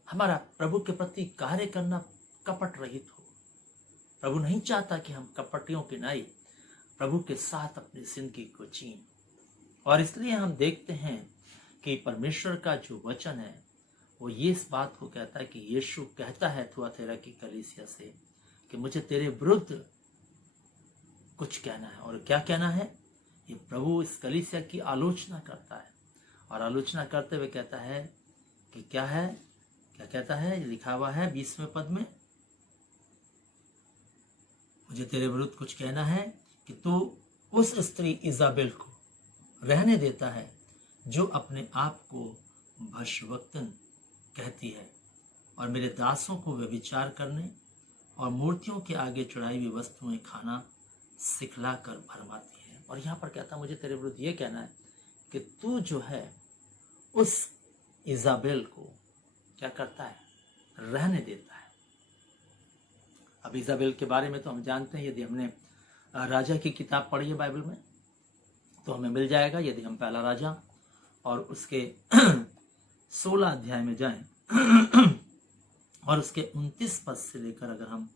हमारा प्रभु के प्रति कार्य करना कपट रहित हो। प्रभु नहीं चाहता कि हम कपटियों की नाई प्रभु के साथ अपनी जिंदगी को जिएं। और इसलिए हम देखते हैं कि परमेश्वर का जो वचन है वो ये इस बात को कहता है कि यीशु कहता है थुआतीरा की कलीसिया से कि मुझे तेरे विरुद्ध कुछ कहना है। और क्या कहना है? ये प्रभु इस कलीसिया की आलोचना करता है, और आलोचना करते हुए कहता है कि क्या है, क्या कहता है? लिखा हुआ है 20वें पद में, मुझे तेरे विरुद्ध कुछ कहना है कि तू उस स्त्री इजाबेल को रहने देता है जो अपने आप को भशवक्तन कहती है और मेरे दासों को व्यभिचार करने और मूर्तियों के आगे चढ़ाई हुई वस्तुएं खाना सिखला कर भरमाती है। और यहाँ पर कहता मुझे तेरे विरुद्ध ये कहना है कि तू जो है उस इजाबेल को क्या करता है? रहने देता है। अब इजाबेल के बारे में तो हम जानते हैं, यदि हमने राजा की किताब पढ़ी है बाइबल में तो हमें मिल जाएगा। यदि हम पहला राजा और उसके 16 अध्याय में जाएं और उसके 29 पद से लेकर अगर हम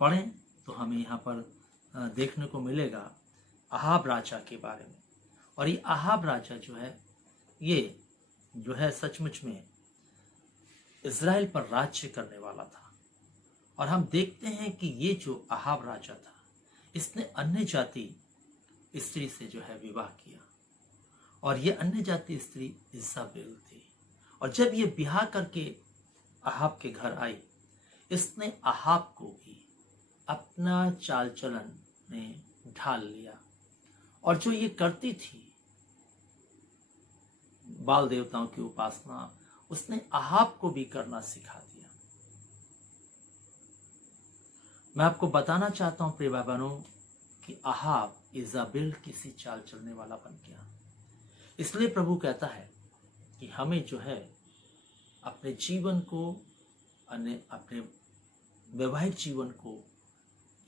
पढ़ें तो हमें यहाँ पर देखने को मिलेगा अहाब राजा के बारे में। और ये अहाब राजा जो है, ये जो है सचमुच में इज़राइल पर राज्य करने वाला था। और हम देखते हैं कि ये जो अहाब राजा था, इसने अन्य जाति स्त्री से जो है विवाह किया, और ये अन्य जाति स्त्री इजाबेल थी। और जब ये ब्याह करके अहाब के घर आई, इसने अहाब को भी अपना चाल चलन में ढाल लिया। और जो ये करती थी बाल देवताओं की उपासना, उसने अहाब को भी करना सिखा दिया। मैं आपको बताना चाहता हूं प्रिय भाई बहनों कि अहाब इजाबेल किसी चाल चलने वाला बन गया। इसलिए प्रभु कहता है कि हमें जो है अपने जीवन को, अपने वैवाहिक जीवन को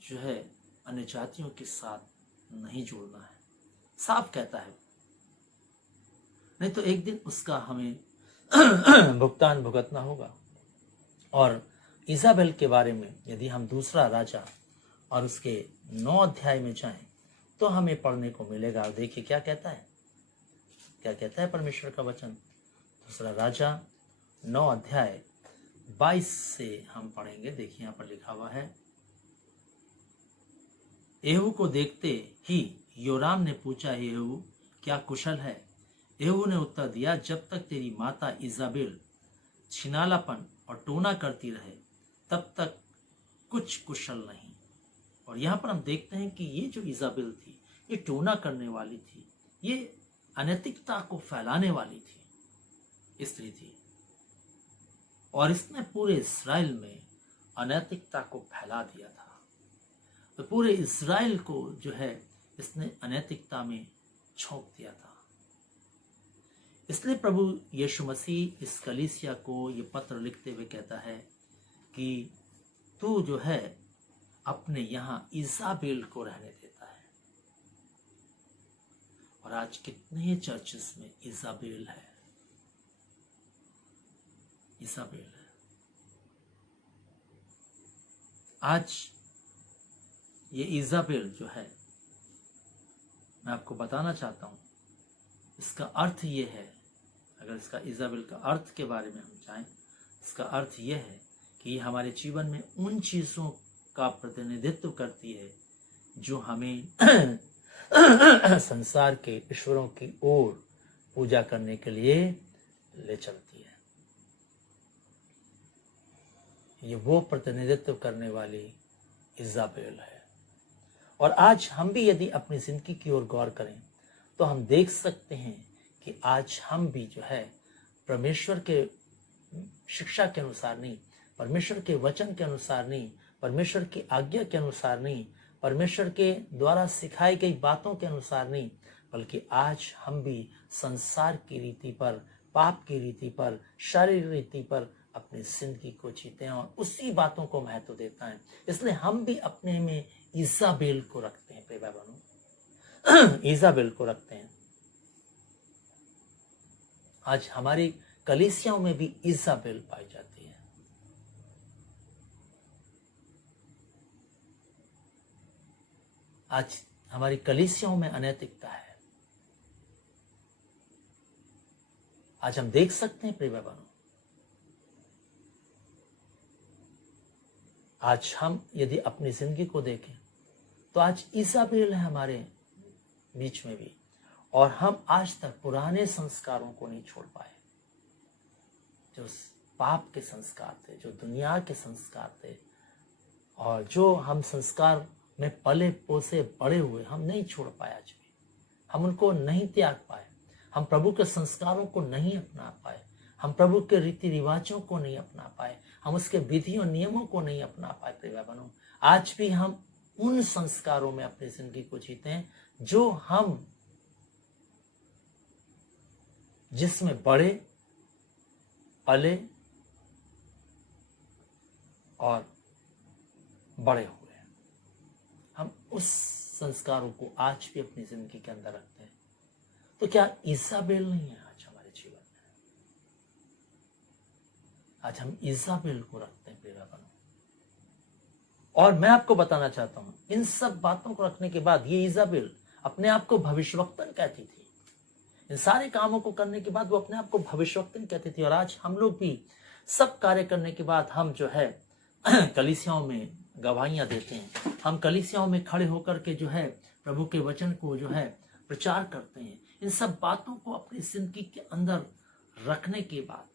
जो है अन्य जातियों के साथ नहीं जोड़ना है। साफ कहता है, नहीं तो एक दिन उसका हमें भुगतान भुगतना होगा। और इजाबेल के बारे में यदि हम दूसरा राजा और उसके 9 अध्याय में जाएं तो हमें पढ़ने को मिलेगा। और देखिए क्या कहता है, क्या कहता है परमेश्वर का वचन। दूसरा राजा 9 अध्याय 22 से हम पढ़ेंगे। देखिए यहाँ पर लिखा हुआ है, येहू को देखते ही योराम ने पूछा, येहू क्या कुशल है? येहू ने उत्तर दिया, जब तक तेरी माता इजाबेल छिनालापन और टोना करती रहे तब तक कुछ कुशल नहीं। और यहाँ पर हम देखते हैं कि ये जो इजाबेल थी, ये टोना करने वाली थी, ये अनैतिकता को फैलाने वाली थी, स्त्री थी। और इसने पूरे इस्राएल में अनैतिकता को फैला दिया था। तो पूरे इस्राएल को जो है इसने अनैतिकता में झोंक दिया था। इसलिए प्रभु यीशु मसीह इस कलीसिया को ये पत्र लिखते हुए कहता है कि तू जो है अपने यहाँ इजाबेल को रहने देता है। और आज कितने चर्चेस में इजाबेल है, इजाबेल है। आज ये इजाबेल जो है, मैं आपको बताना चाहता हूं, इसका अर्थ ये है, अगर इसका इजाबेल का अर्थ के बारे में हम जाएं, इसका अर्थ ये है कि ये हमारे जीवन में उन चीजों का प्रतिनिधित्व करती है जो हमें संसार के ईश्वरों की ओर पूजा करने के लिए ले चलती है। ये वो प्रतिनिधित्व करने वाली इजाबेल है। और आज हम भी यदि अपनी जिंदगी की ओर गौर करें तो हम देख सकते हैं कि आज हम भी जो है परमेश्वर के शिक्षा के अनुसार नहीं, परमेश्वर के वचन के अनुसार नहीं, परमेश्वर की आज्ञा के अनुसार नहीं, परमेश्वर के द्वारा सिखाई गई बातों के अनुसार नहीं, बल्कि आज हम भी संसार की रीति पर पाप की रीति पर, शारीरिक रीति पर अपनी जिंदगी को जीते हैं और उसी बातों को महत्व देता है। इसलिए हम भी अपने में इजाबेल को रखते हैं, प्रिय भाई बहनों, इजाबेल को रखते हैं। आज हमारी कलीसियाओं में भी इजाबेल पाई जाती है। आज हमारी कलीसियाओं में अनैतिकता है। आज हम देख सकते हैं प्रिय भाई बहनों, आज हम यदि अपनी जिंदगी को देखें तो आज इजाबेल है हमारे बीच में भी, और हम आज तक पुराने संस्कारों को नहीं छोड़ पाए। जो पाप के संस्कार थे, जो दुनिया के संस्कार थे, और जो हम संस्कार में पले पोसे बड़े हुए, हम नहीं छोड़ पाए। आज भी हम उनको नहीं त्याग पाए। हम प्रभु के संस्कारों को नहीं अपना पाए। हम प्रभु के रीति रिवाजों को नहीं अपना पाए। हम उसके विधियों नियमों को नहीं अपना पाए। प्रिय भाई बहनों, आज भी हम उन संस्कारों में अपनी जिंदगी को जीते हैं जो हम जिसमें बड़े पले और बड़े हुए हैं। हम उस संस्कारों को आज भी अपनी जिंदगी के अंदर रखते हैं। तो क्या इजाबेल नहीं है आज हमारे जीवन में? आज हम इजाबेल को रखते हैं प्रिय भाई बहनों। और मैं आपको बताना चाहता हूं, इन सब बातों को रखने के बाद ये इजाबेल अपने आप को भविष्यवक्तन कहती थी। इन सारे कामों को करने के बाद वो अपने आप को भविष्यवक्तन कहती थी। और आज हम लोग भी सब कार्य करने के बाद हम जो है कलीसियाओं में गवाहियां देते हैं। हम कलीसियाओं में खड़े होकर के जो है प्रभु के वचन को जो है प्रचार करते हैं। इन सब बातों को अपनी जिंदगी के अंदर रखने के बाद,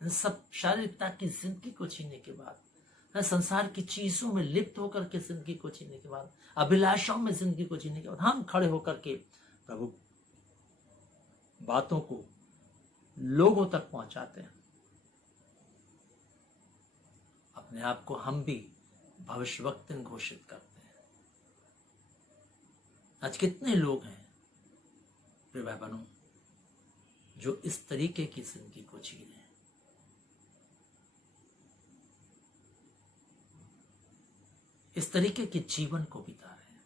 इन सब शारीरिकता की जिंदगी को जीने के बाद, संसार की चीजों में लिप्त होकर के जिंदगी को जीने के बाद, अभिलाषाओं में जिंदगी को जीने के बाद हम खड़े होकर के प्रभु बातों को लोगों तक पहुंचाते हैं। अपने आप को हम भी भविष्यवक्तन घोषित करते हैं। आज कितने लोग हैं प्रिय भाई बहनों जो इस तरीके की जिंदगी को जी रहे हैं। इस तरीके के जीवन को बिता रहे हैं,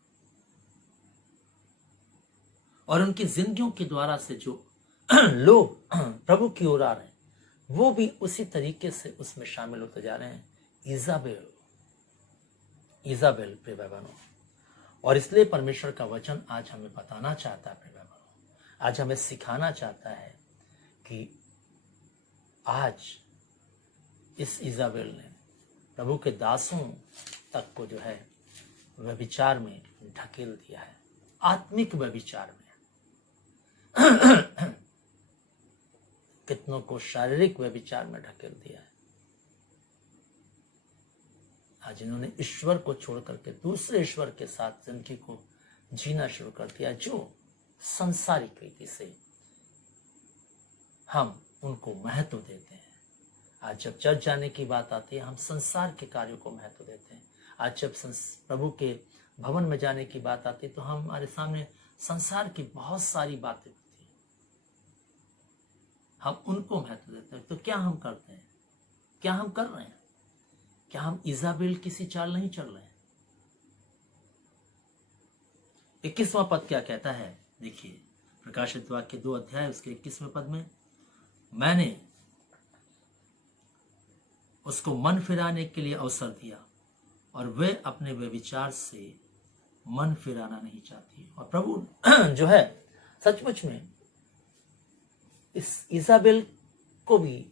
और उनकी जिंदगियों के द्वारा से जो लोग प्रभु की ओर आ रहे हैं वो भी उसी तरीके से उसमें शामिल होते जा रहे हैं। इजाबेल प्रिय भाई बहनों। और इसलिए परमेश्वर का वचन आज हमें बताना चाहता है प्रिय भाई बहनों, आज हमें सिखाना चाहता है कि आज इस इजाबेल ने प्रभु के दासों तक को जो है व्यभिचार में ढकेल दिया है, आत्मिक व्यभिचार में। कितनों को शारीरिक व्यभिचार में ढकेल दिया है। आज इन्होंने ईश्वर को छोड़ करके दूसरे ईश्वर के साथ जिंदगी को जीना शुरू कर दिया, जो संसारिक रीति से हम उनको महत्व देते हैं। आज जब चर्च जाने की बात आती है हम संसार के कार्यों को महत्व देते हैं। आज जब प्रभु के भवन में जाने की बात आती है तो हमारे सामने संसार की बहुत सारी बातें होती हैं, हम उनको महत्व देते हैं। तो क्या हम करते हैं? क्या हम कर रहे हैं? क्या हम इजाबेल किसी चाल नहीं चल रहे हैं? 21वां पद क्या कहता है? देखिए, प्रकाशित वाक्य 2 अध्याय उसके 21वें पद में, मैंने उसको मन फिराने के लिए अवसर दिया और वे अपने व्यभिचार से मन फिराना नहीं चाहती। और प्रभु जो है सचमुच में इस इजाबेल को भी,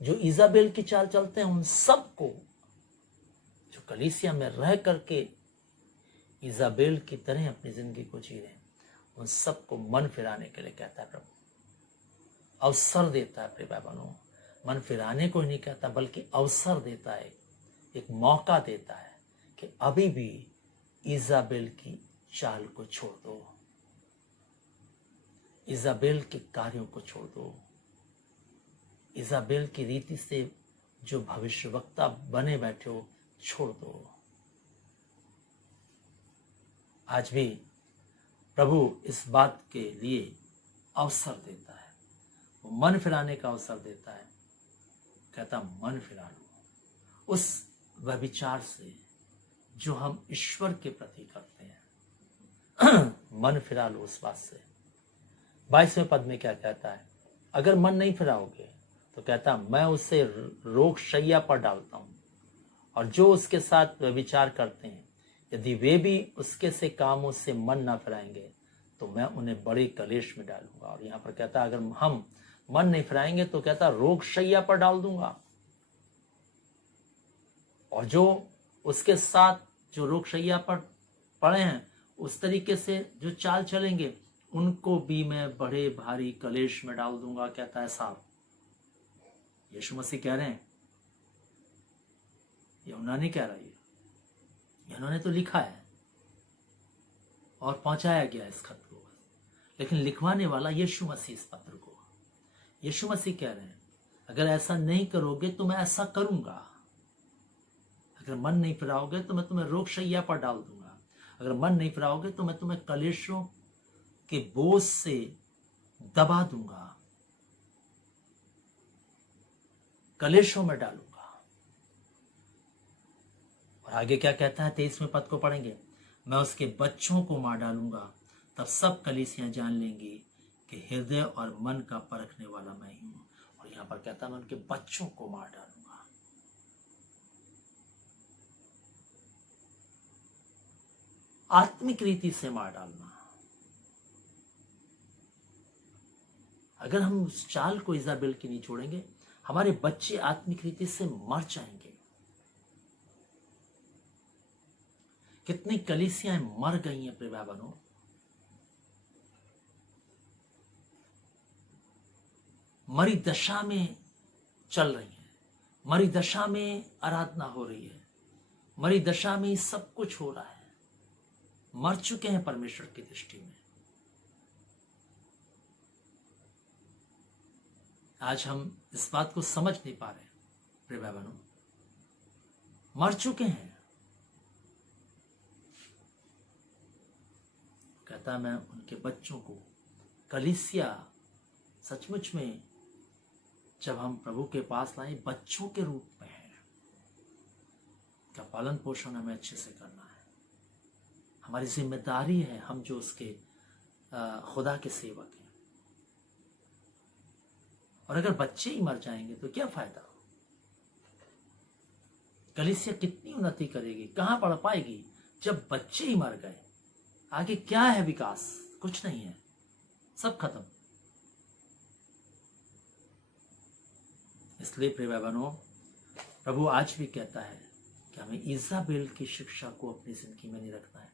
जो इजाबेल की चाल चलते हैं, उन सबको जो कलीसिया में रह करके इजाबेल की तरह अपनी जिंदगी को जी रहे हैं, उन सबको मन फिराने के लिए कहता है प्रभु। अवसर देता है प्रिय भाई बहनों, मन फिराने को ही नहीं कहता बल्कि अवसर देता है, एक मौका देता है कि अभी भी इजाबेल की चाल को छोड़ दो, इजाबेल के कार्यों को छोड़ दो, इजाबेल की रीति से जो भविष्यवक्ता बने बैठे हो छोड़ दो। आज भी प्रभु इस बात के लिए अवसर देता है, वो मन फिराने का अवसर देता है। कहता मन फिरा लो उस व्यभिचार से जो हम ईश्वर के प्रति करते हैं। मन फिरा लो उस बात से। 22वें पद में क्या कहता है? अगर मन नहीं फिराओगे तो कहता मैं उसे रोग शैया पर डालता हूं, और जो उसके साथ व्यभिचार करते हैं यदि वे भी उसके से कामों से मन ना फिराएंगे तो मैं उन्हें बड़े कलेश में डालूंगा। और यहां पर कहता अगर हम मन नहीं फिराएंगे तो कहता रोग शैया पर डाल दूंगा, और जो उसके साथ जो रोग शैया पर पड़े हैं उस तरीके से जो चाल चलेंगे उनको भी मैं बड़े भारी कलेश में डाल दूंगा। कहता है साहब, यीशु मसीह कह रहे हैं, यूहन्ना नहीं कह रहा, ये उन्होंने तो लिखा है और पहुंचाया गया इस खत को, लेकिन लिखवाने वाला यीशु मसीह इस पत्र को। यीशु मसीह कह रहे हैं अगर ऐसा नहीं करोगे तो मैं ऐसा करूंगा। अगर मन नहीं फिराओगे तो मैं तुम्हें रोग शैया पर डाल दूंगा। अगर मन नहीं फिराओगे तो मैं तुम्हें कलेशों के बोझ से दबा दूंगा, कलेशों में डालूंगा। और आगे क्या कहता है? 23वें पद को पढ़ेंगे, मैं उसके बच्चों को मार डालूंगा, तब सब कलीसियां जान लेंगी कि हृदय और मन का परखने वाला मैं ही हूं। और यहां पर कहता है मैं उनके बच्चों को मार डालूंगा। आत्मिक रीति से मार डालना। अगर हम उस चाल को इजाबेल की नहीं छोड़ेंगे, हमारे बच्चे आत्मिक रीति से मर जाएंगे। कितनी कलीसियां मर गई हैं प्रिय बहनों। मरी दशा में चल रही है, मरी दशा में आराधना हो रही है, मरी दशा में सब कुछ हो रहा है। मर चुके हैं परमेश्वर की दृष्टि में। आज हम इस बात को समझ नहीं पा रहे प्रिय बहनों, मर चुके हैं। कहता मैं उनके बच्चों को, कलीसिया सचमुच में जब हम प्रभु के पास लाए बच्चों के रूप में है, का पालन पोषण हमें अच्छे से करना है। हमारी जिम्मेदारी है, हम जो उसके खुदा के सेवक हैं। और अगर बच्चे ही मर जाएंगे तो क्या फायदा? कलीसिया कितनी उन्नति करेगी, कहां बढ़ पाएगी जब बच्चे ही मर गए? आगे क्या है विकास? कुछ नहीं है, सब खत्म। इसलिए प्रिय बहनों, प्रभु आज भी कहता है कि हमें इजाबेल की शिक्षा को अपनी जिंदगी में नहीं रखना है।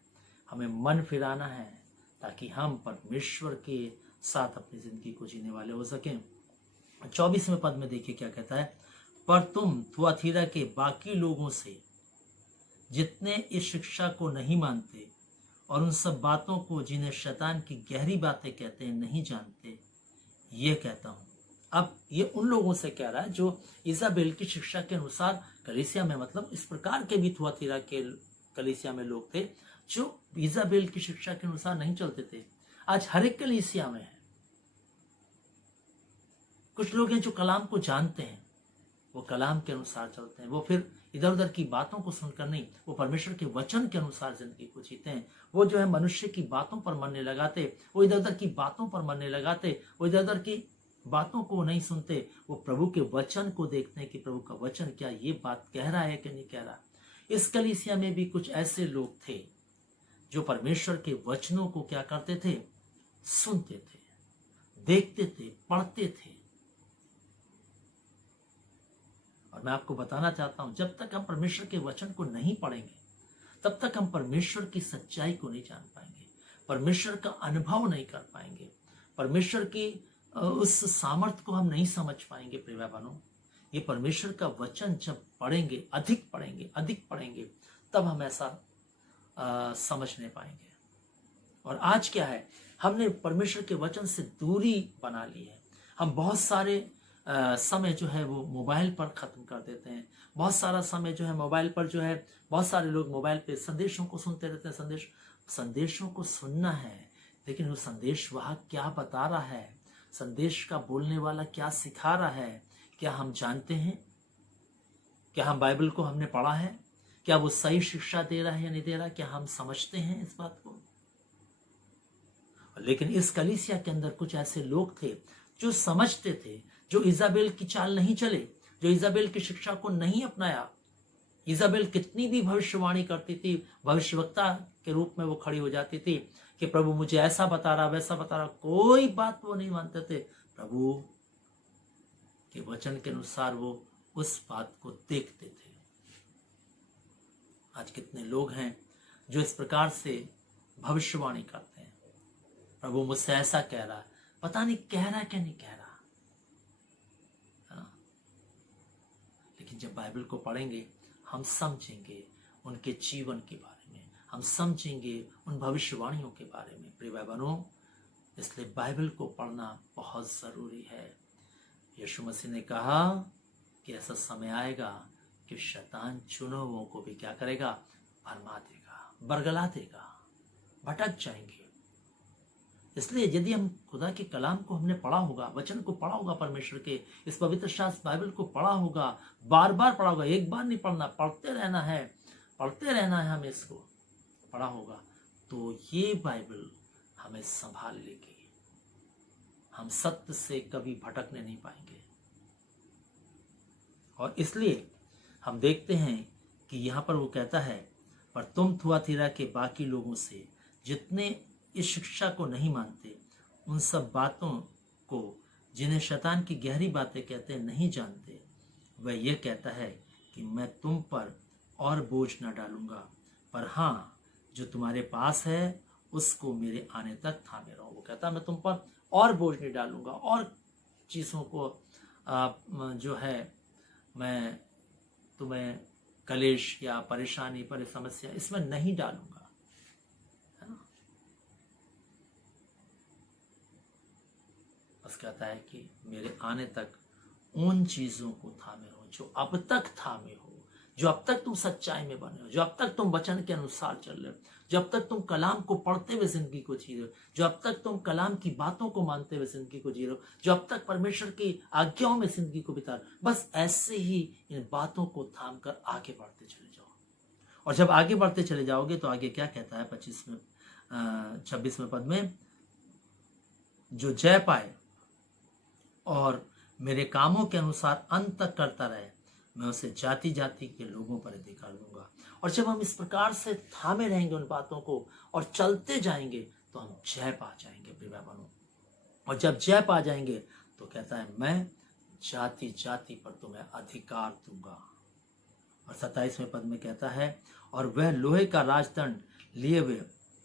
हमें मन फिराना है ताकि हम परमेश्वर के साथ अपनी जिंदगी को जीने वाले हो सकें। 24वें पद में देखिए क्या कहता है, पर तुम थुआतीरा के बाकी लोगों से जितने इस शिक्षा को नहीं मानते और उन सब बातों को जिन्हें शैतान की गहरी बातें कहते हैं नहीं जानते, ये कहता हूं। अब ये उन लोगों से कह रहा है जो इजाबेल की शिक्षा के अनुसार कलीसिया में, मतलब इस प्रकार के भी थुआतीरा के कलीसिया में लोग थे जो इजाबेल की शिक्षा के अनुसार नहीं चलते थे। आज हर एक कलीसिया में है। कुछ लोग हैं जो कलाम को जानते हैं, वो कलाम के अनुसार चलते हैं। वो फिर इधर उधर की बातों को सुनकर नहीं, वो परमेश्वर के वचन के अनुसार जिंदगी को जीते हैं। वो जो है मनुष्य की बातों पर मन नहीं लगाते, वो इधर उधर की बातों पर मन नहीं लगाते, वो इधर उधर की बातों को नहीं सुनते। वो प्रभु के वचन को देखते हैं कि प्रभु का वचन क्या ये बात कह रहा है कि नहीं कह रहा। इस कलीसिया में भी कुछ ऐसे लोग थे जो परमेश्वर के वचनों को क्या करते थे? सुनते थे, देखते थे, पढ़ते थे। और मैं आपको बताना चाहता हूं, जब तक हम परमेश्वर के वचन को नहीं पढ़ेंगे तब तक हम परमेश्वर की सच्चाई को नहीं जान पाएंगे, परमेश्वर का अनुभव नहीं कर पाएंगे, परमेश्वर की उस सामर्थ्य को हम नहीं समझ पाएंगे। प्रिय बहनों, ये परमेश्वर का वचन जब पढ़ेंगे, अधिक पढ़ेंगे, तब हम ऐसा समझ नहीं पाएंगे। और आज क्या है, हमने परमेश्वर के वचन से दूरी बना ली है। हम बहुत सारे समय जो है वो मोबाइल पर खत्म कर देते हैं। बहुत सारा समय जो है मोबाइल पर जो है, बहुत सारे लोग मोबाइल पे संदेशों को सुनते रहते हैं। संदेशों को सुनना है, लेकिन वो संदेश वह क्या बता रहा है, संदेश का बोलने वाला क्या सिखा रहा है, क्या हम जानते हैं? क्या हम बाइबल को हमने पढ़ा है? क्या वो सही शिक्षा दे रहा है या नहीं दे रहा? क्या हम समझते हैं इस बात को? लेकिन इस कलीसिया के अंदर कुछ ऐसे लोग थे जो समझते थे, जो इजाबेल की चाल नहीं चले, जो इजाबेल की शिक्षा को नहीं अपनाया। इजाबेल कितनी भी भविष्यवाणी करती थी, भविष्यवक्ता के रूप में वो खड़ी हो जाती थी कि प्रभु मुझे ऐसा बता रहा, वैसा बता रहा, कोई बात वो नहीं मानते थे। प्रभु के वचन के अनुसार वो उस बात को देखते थे। आज कितने लोग हैं जो इस प्रकार से भविष्यवाणी करते हैं, प्रभु मुझसे ऐसा कह रहा है, पता नहीं कह रहा है क्या नहीं कह रहा, है ना? लेकिन जब बाइबल को पढ़ेंगे हम समझेंगे उनके जीवन के बारे में, हम समझेंगे उन भविष्यवाणियों के बारे में। प्रिय भाई बहनों, इसलिए बाइबल को पढ़ना बहुत जरूरी है। यीशु मसीह ने कहा कि ऐसा समय आएगा कि शैतान चुने हुओं को भी क्या करेगा? भरमा देगा, बरगला देगा, भटक जाएंगे। इसलिए यदि हम खुदा के कलाम को हमने पढ़ा होगा, वचन को पढ़ा होगा, परमेश्वर के इस पवित्र शास्त्र बाइबल को पढ़ा होगा, बार बार पढ़ा होगा, एक बार नहीं पढ़ना, पढ़ते रहना है, पढ़ते रहना है, हमें इसको पढ़ा होगा, तो ये बाइबल हमें संभाल लेगी। हम सत्य से कभी भटकने नहीं पाएंगे। और इसलिए हम देखते हैं कि यहाँ पर वो कहता है, पर तुम थुआतीरा के बाकी लोगों से जितने इस शिक्षा को नहीं मानते, उन सब बातों को जिन्हें शैतान की गहरी बातें कहते हैं नहीं जानते, वह यह कहता है कि मैं तुम पर और बोझ न डालूंगा, पर हाँ जो तुम्हारे पास है उसको मेरे आने तक थामे रहो। वो कहता है मैं तुम पर और बोझ नहीं डालूंगा, और चीज़ों को जो है मैं तुम्हें कलेश या परेशानी पर समस्या इसमें नहीं डालूंगा, है ना? बस कहता है कि मेरे आने तक उन चीजों को थामे रहो जो अब तक थामे हो, जो अब तक तुम सच्चाई में बने हो, जो अब तक तुम वचन के अनुसार चल रहे हो, जो अब तक तुम कलाम को पढ़ते हुए जिंदगी को जी रहे हो, जो अब तक तुम कलाम की बातों को मानते हुए जिंदगी को जी रहे हो, जो अब तक परमेश्वर की आज्ञाओं में जिंदगी को बिता रहे हो, बस ऐसे ही इन बातों को थाम कर आगे बढ़ते चले जाओ। और जब आगे बढ़ते चले जाओगे तो आगे क्या कहता है 26वें पद में, जो जय पाए और मेरे कामों के अनुसार अंत तक करता रहे, मैं उसे जाति जाति के लोगों पर अधिकार दूंगा। और जब हम इस प्रकार से थामे रहेंगे उन बातों को और चलते जाएंगे तो हम जय पा जाएंगे प्रिय भाइयों। और जब जय पा जाएंगे तो कहता है मैं जाति जाति पर तुम्हें अधिकार दूंगा। और 27वें पद में कहता है, और वह लोहे का राजदंड लिए हुए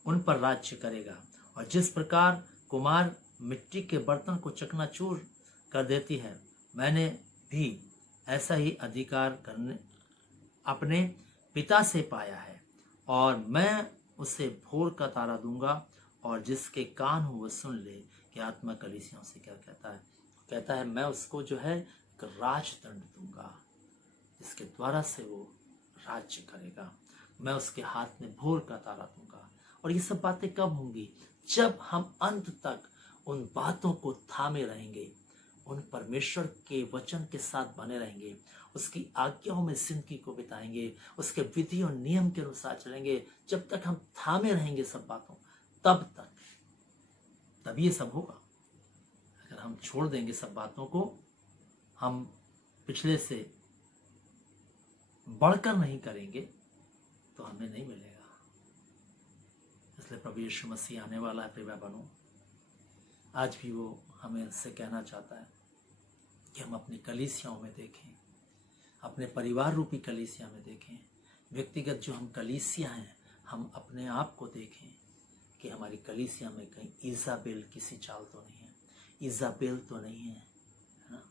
उन पर राज्य करेगा। और जिस प्रकार कुमार मिट्टी के बर्तन को चकनाचूर कर देती है, मैंने भी ऐसा ही अधिकार करने अपने पिता से पाया है, और मैं उसे भोर का तारा दूंगा। और जिसके कान हो वह सुन ले कि आत्मा कलीसियाओं से क्या कहता है। कहता है मैं उसको जो है एक राजदंड दूंगा जिसके द्वारा से वो राज्य करेगा। मैं उसके हाथ में भोर का तारा दूंगा। और ये सब बातें कब होंगी? जब हम अंत तक उन बातों को थामे रहेंगे, उन परमेश्वर के वचन के साथ बने रहेंगे, उसकी आज्ञाओं में जिंदगी को बिताएंगे, उसके विधि और नियम के अनुसार चलेंगे। जब तक हम थामे रहेंगे सब बातों, तब ये सब होगा। अगर हम छोड़ देंगे सब बातों को, हम पिछले से बढ़कर नहीं करेंगे तो हमें नहीं मिलेगा। इसलिए प्रभु यीशु मसीह आने वाला है प्रिय भाइयों। आज भी वो हमें इससे कहना चाहता है कि हम अपनी कलीसियाओं में देखें, अपने परिवार रूपी कलीसिया में देखें, व्यक्तिगत जो हम कलीसिया हैं, हम अपने आप को देखें कि हमारी कलीसिया में कहीं इजाबेल किसी चाल तो नहीं है, इजाबेल तो नहीं है ना?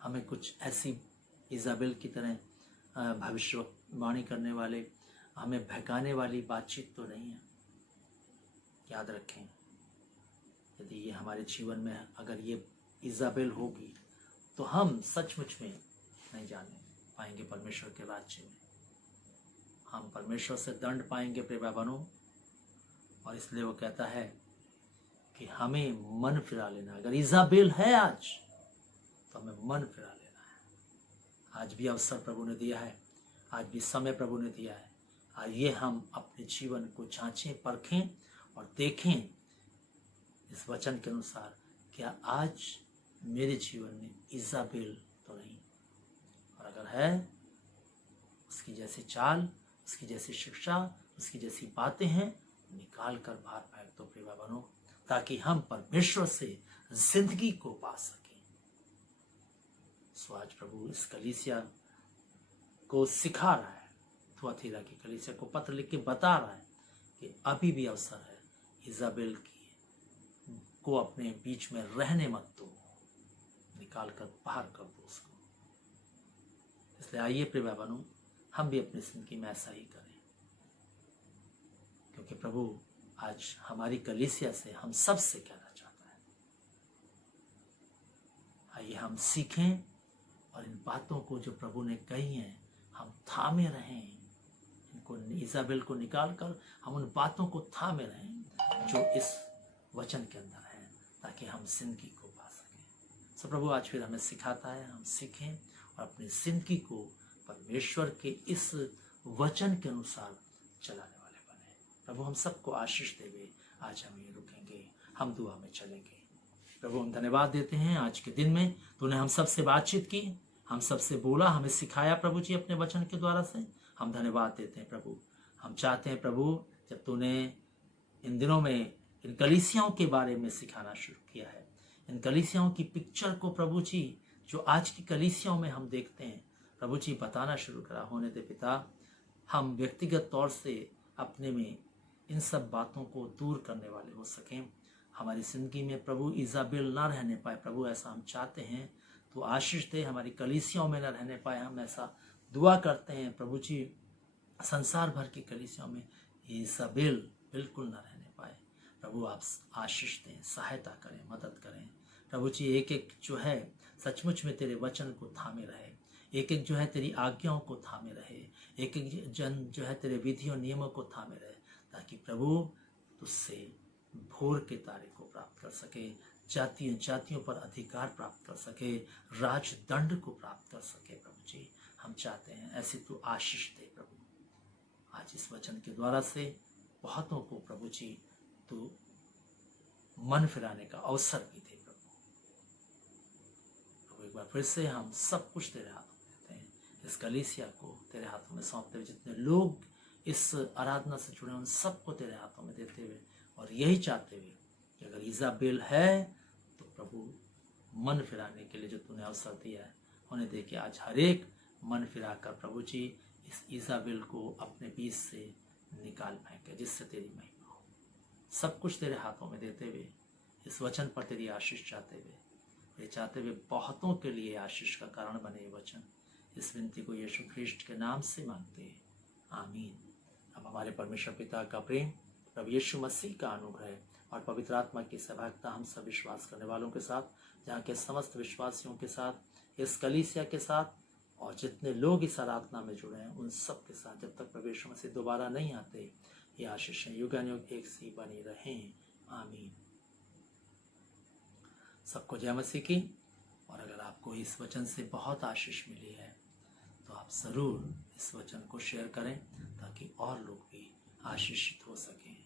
हमें कुछ ऐसी इजाबेल की तरह भविष्यवाणी करने वाले, हमें बहकाने वाली बातचीत तो नहीं है। याद रखें, यदि ये हमारे जीवन में अगर ये इजाबेल होगी तो हम सचमुच में नहीं जाने पाएंगे परमेश्वर के राज्य में। हम परमेश्वर से दंड पाएंगे प्रिय भाइयों, और इसलिए वो कहता है कि हमें मन फिरा लेना। अगर इजाबेल है आज तो हमें मन फिरा लेना है। आज भी अवसर प्रभु ने दिया है, आज भी समय प्रभु ने दिया है। आइए हम अपने जीवन को जांचें, परखें और देखें इस वचन के अनुसार, क्या आज मेरे जीवन में इजाबेल तो नहीं, और अगर है उसकी जैसी चाल, उसकी जैसी शिक्षा, उसकी जैसी बातें हैं, निकाल कर बाहर फेंक दो प्रिय बनो, ताकि हम परमेश्वर से जिंदगी को पा सकें। सो आज प्रभु इस कलीसिया को सिखा रहा है, थुआतीरा की कलीसिया को पत्र लिख के बता रहा है कि अभी भी अवसर है, इजाबेल की को अपने बीच में रहने मत दो, निकाल कर बाहर कर दो उसको। इसलिए आइए प्रिय बनो, हम भी अपनी जिंदगी में ऐसा ही करें, क्योंकि प्रभु आज हमारी कलीसिया से हम सब से कहना चाहता है। आइए हम सीखें और इन बातों को जो प्रभु ने कही हैं हम थामे रहें। इनको, इजाबेल को निकाल कर हम उन बातों को थामे रहें जो इस वचन के अंदर है, ताकि हम जिंदगी को पा सकें। सो प्रभु आज फिर हमें सिखाता है, हम सीखें और अपनी जिंदगी को परमेश्वर के इस वचन के अनुसार चलाने वाले बने। प्रभु हम सबको आशीष देवे। आज हम ये रुकेंगे, हम दुआ में चलेंगे। प्रभु हम धन्यवाद देते हैं आज के दिन में तूने हम सब से बातचीत की, हम सब से बोला, हमें सिखाया प्रभु जी अपने वचन के द्वारा से। हम धन्यवाद देते हैं प्रभु। हम चाहते हैं प्रभु, जब तूने इन दिनों में इन कलीसियाओं के बारे में सिखाना शुरू किया है, इन कलीसियाओं की पिक्चर को प्रभु जी जो आज की कलीसियाओं में हम देखते हैं प्रभु जी बताना शुरू करा। होने दे पिता, हम व्यक्तिगत तौर से अपने में इन सब बातों को दूर करने वाले हो सकें। हमारी जिंदगी में प्रभु इजाबेल ना रहने पाए प्रभु, ऐसा हम चाहते हैं। तो आशीष दे, हमारी कलीसियाओं में ना रहने पाए, हम ऐसा दुआ करते हैं प्रभु जी। संसार भर की कलीसियाओं में इजाबेल बिल्कुल ना रहने पाए प्रभु, आप आशीष दें, सहायता करें, मदद करें प्रभु जी। एक एक जो है सचमुच में तेरे वचन को थामे रहे, एक एक जो है तेरी आज्ञाओं को थामे रहे, एक एक जन जो है तेरे विधियों नियमों को थामे रहे, ताकि प्रभु तुझसे भोर के तारे को प्राप्त कर सके, जातियों जातियों पर अधिकार प्राप्त कर सके, राजदंड को प्राप्त कर सके प्रभु जी। हम चाहते हैं ऐसी तू आशीष दे प्रभु। आज इस वचन के द्वारा से बहुतों को प्रभु जी तू मन फिराने का अवसर भी दे प्रभु। प्रभु एक बार फिर से हम सब कुछ तेरे हाथों में देते हैं, इस कलीसिया को तेरे हाथों में सौंपते हुए, जितने लोग इस आराधना से जुड़े उन सबको तेरे हाथों में देते हुए, और यही चाहते हुए कि अगर इजाबेल है तो प्रभु मन फिराने के लिए जो तूने अवसर दिया है, होने दे कि आज हर एक मन फिरा कर प्रभु जी इस इजाबेल को अपने बीच से निकाल फेंके, जिससे तेरी महिमा हो। सब कुछ तेरे हाथों में देते हुए, इस वचन पर तेरी आशीष चाहते हुए, ये चाहते हुए बहुतों के लिए आशीष का कारण बने ये वचन। इस विनती को यीशु ख्रिस्ट के नाम से मांगते हैं, आमीन। अब हमारे परमेश्वर पिता का प्रेम, प्रभु यीशु मसीह का अनुग्रह और पवित्र आत्मा की सहभागिता हम सब विश्वास करने वालों के साथ, जहाँ के समस्त विश्वासियों के साथ, इस कलीसिया के साथ, और जितने लोग इस आराधना में जुड़े हैं उन सब के साथ, जब तक प्रभु यीशु मसीह दोबारा नहीं आते, ये आशीषें युगानुयुग एक सी बनी रहें, आमीन। सबको जय मसीह की। और अगर आपको इस वचन से बहुत आशीष मिली है तो आप ज़रूर इस वचन को शेयर करें, ताकि और लोग भी आशीषित हो सकें।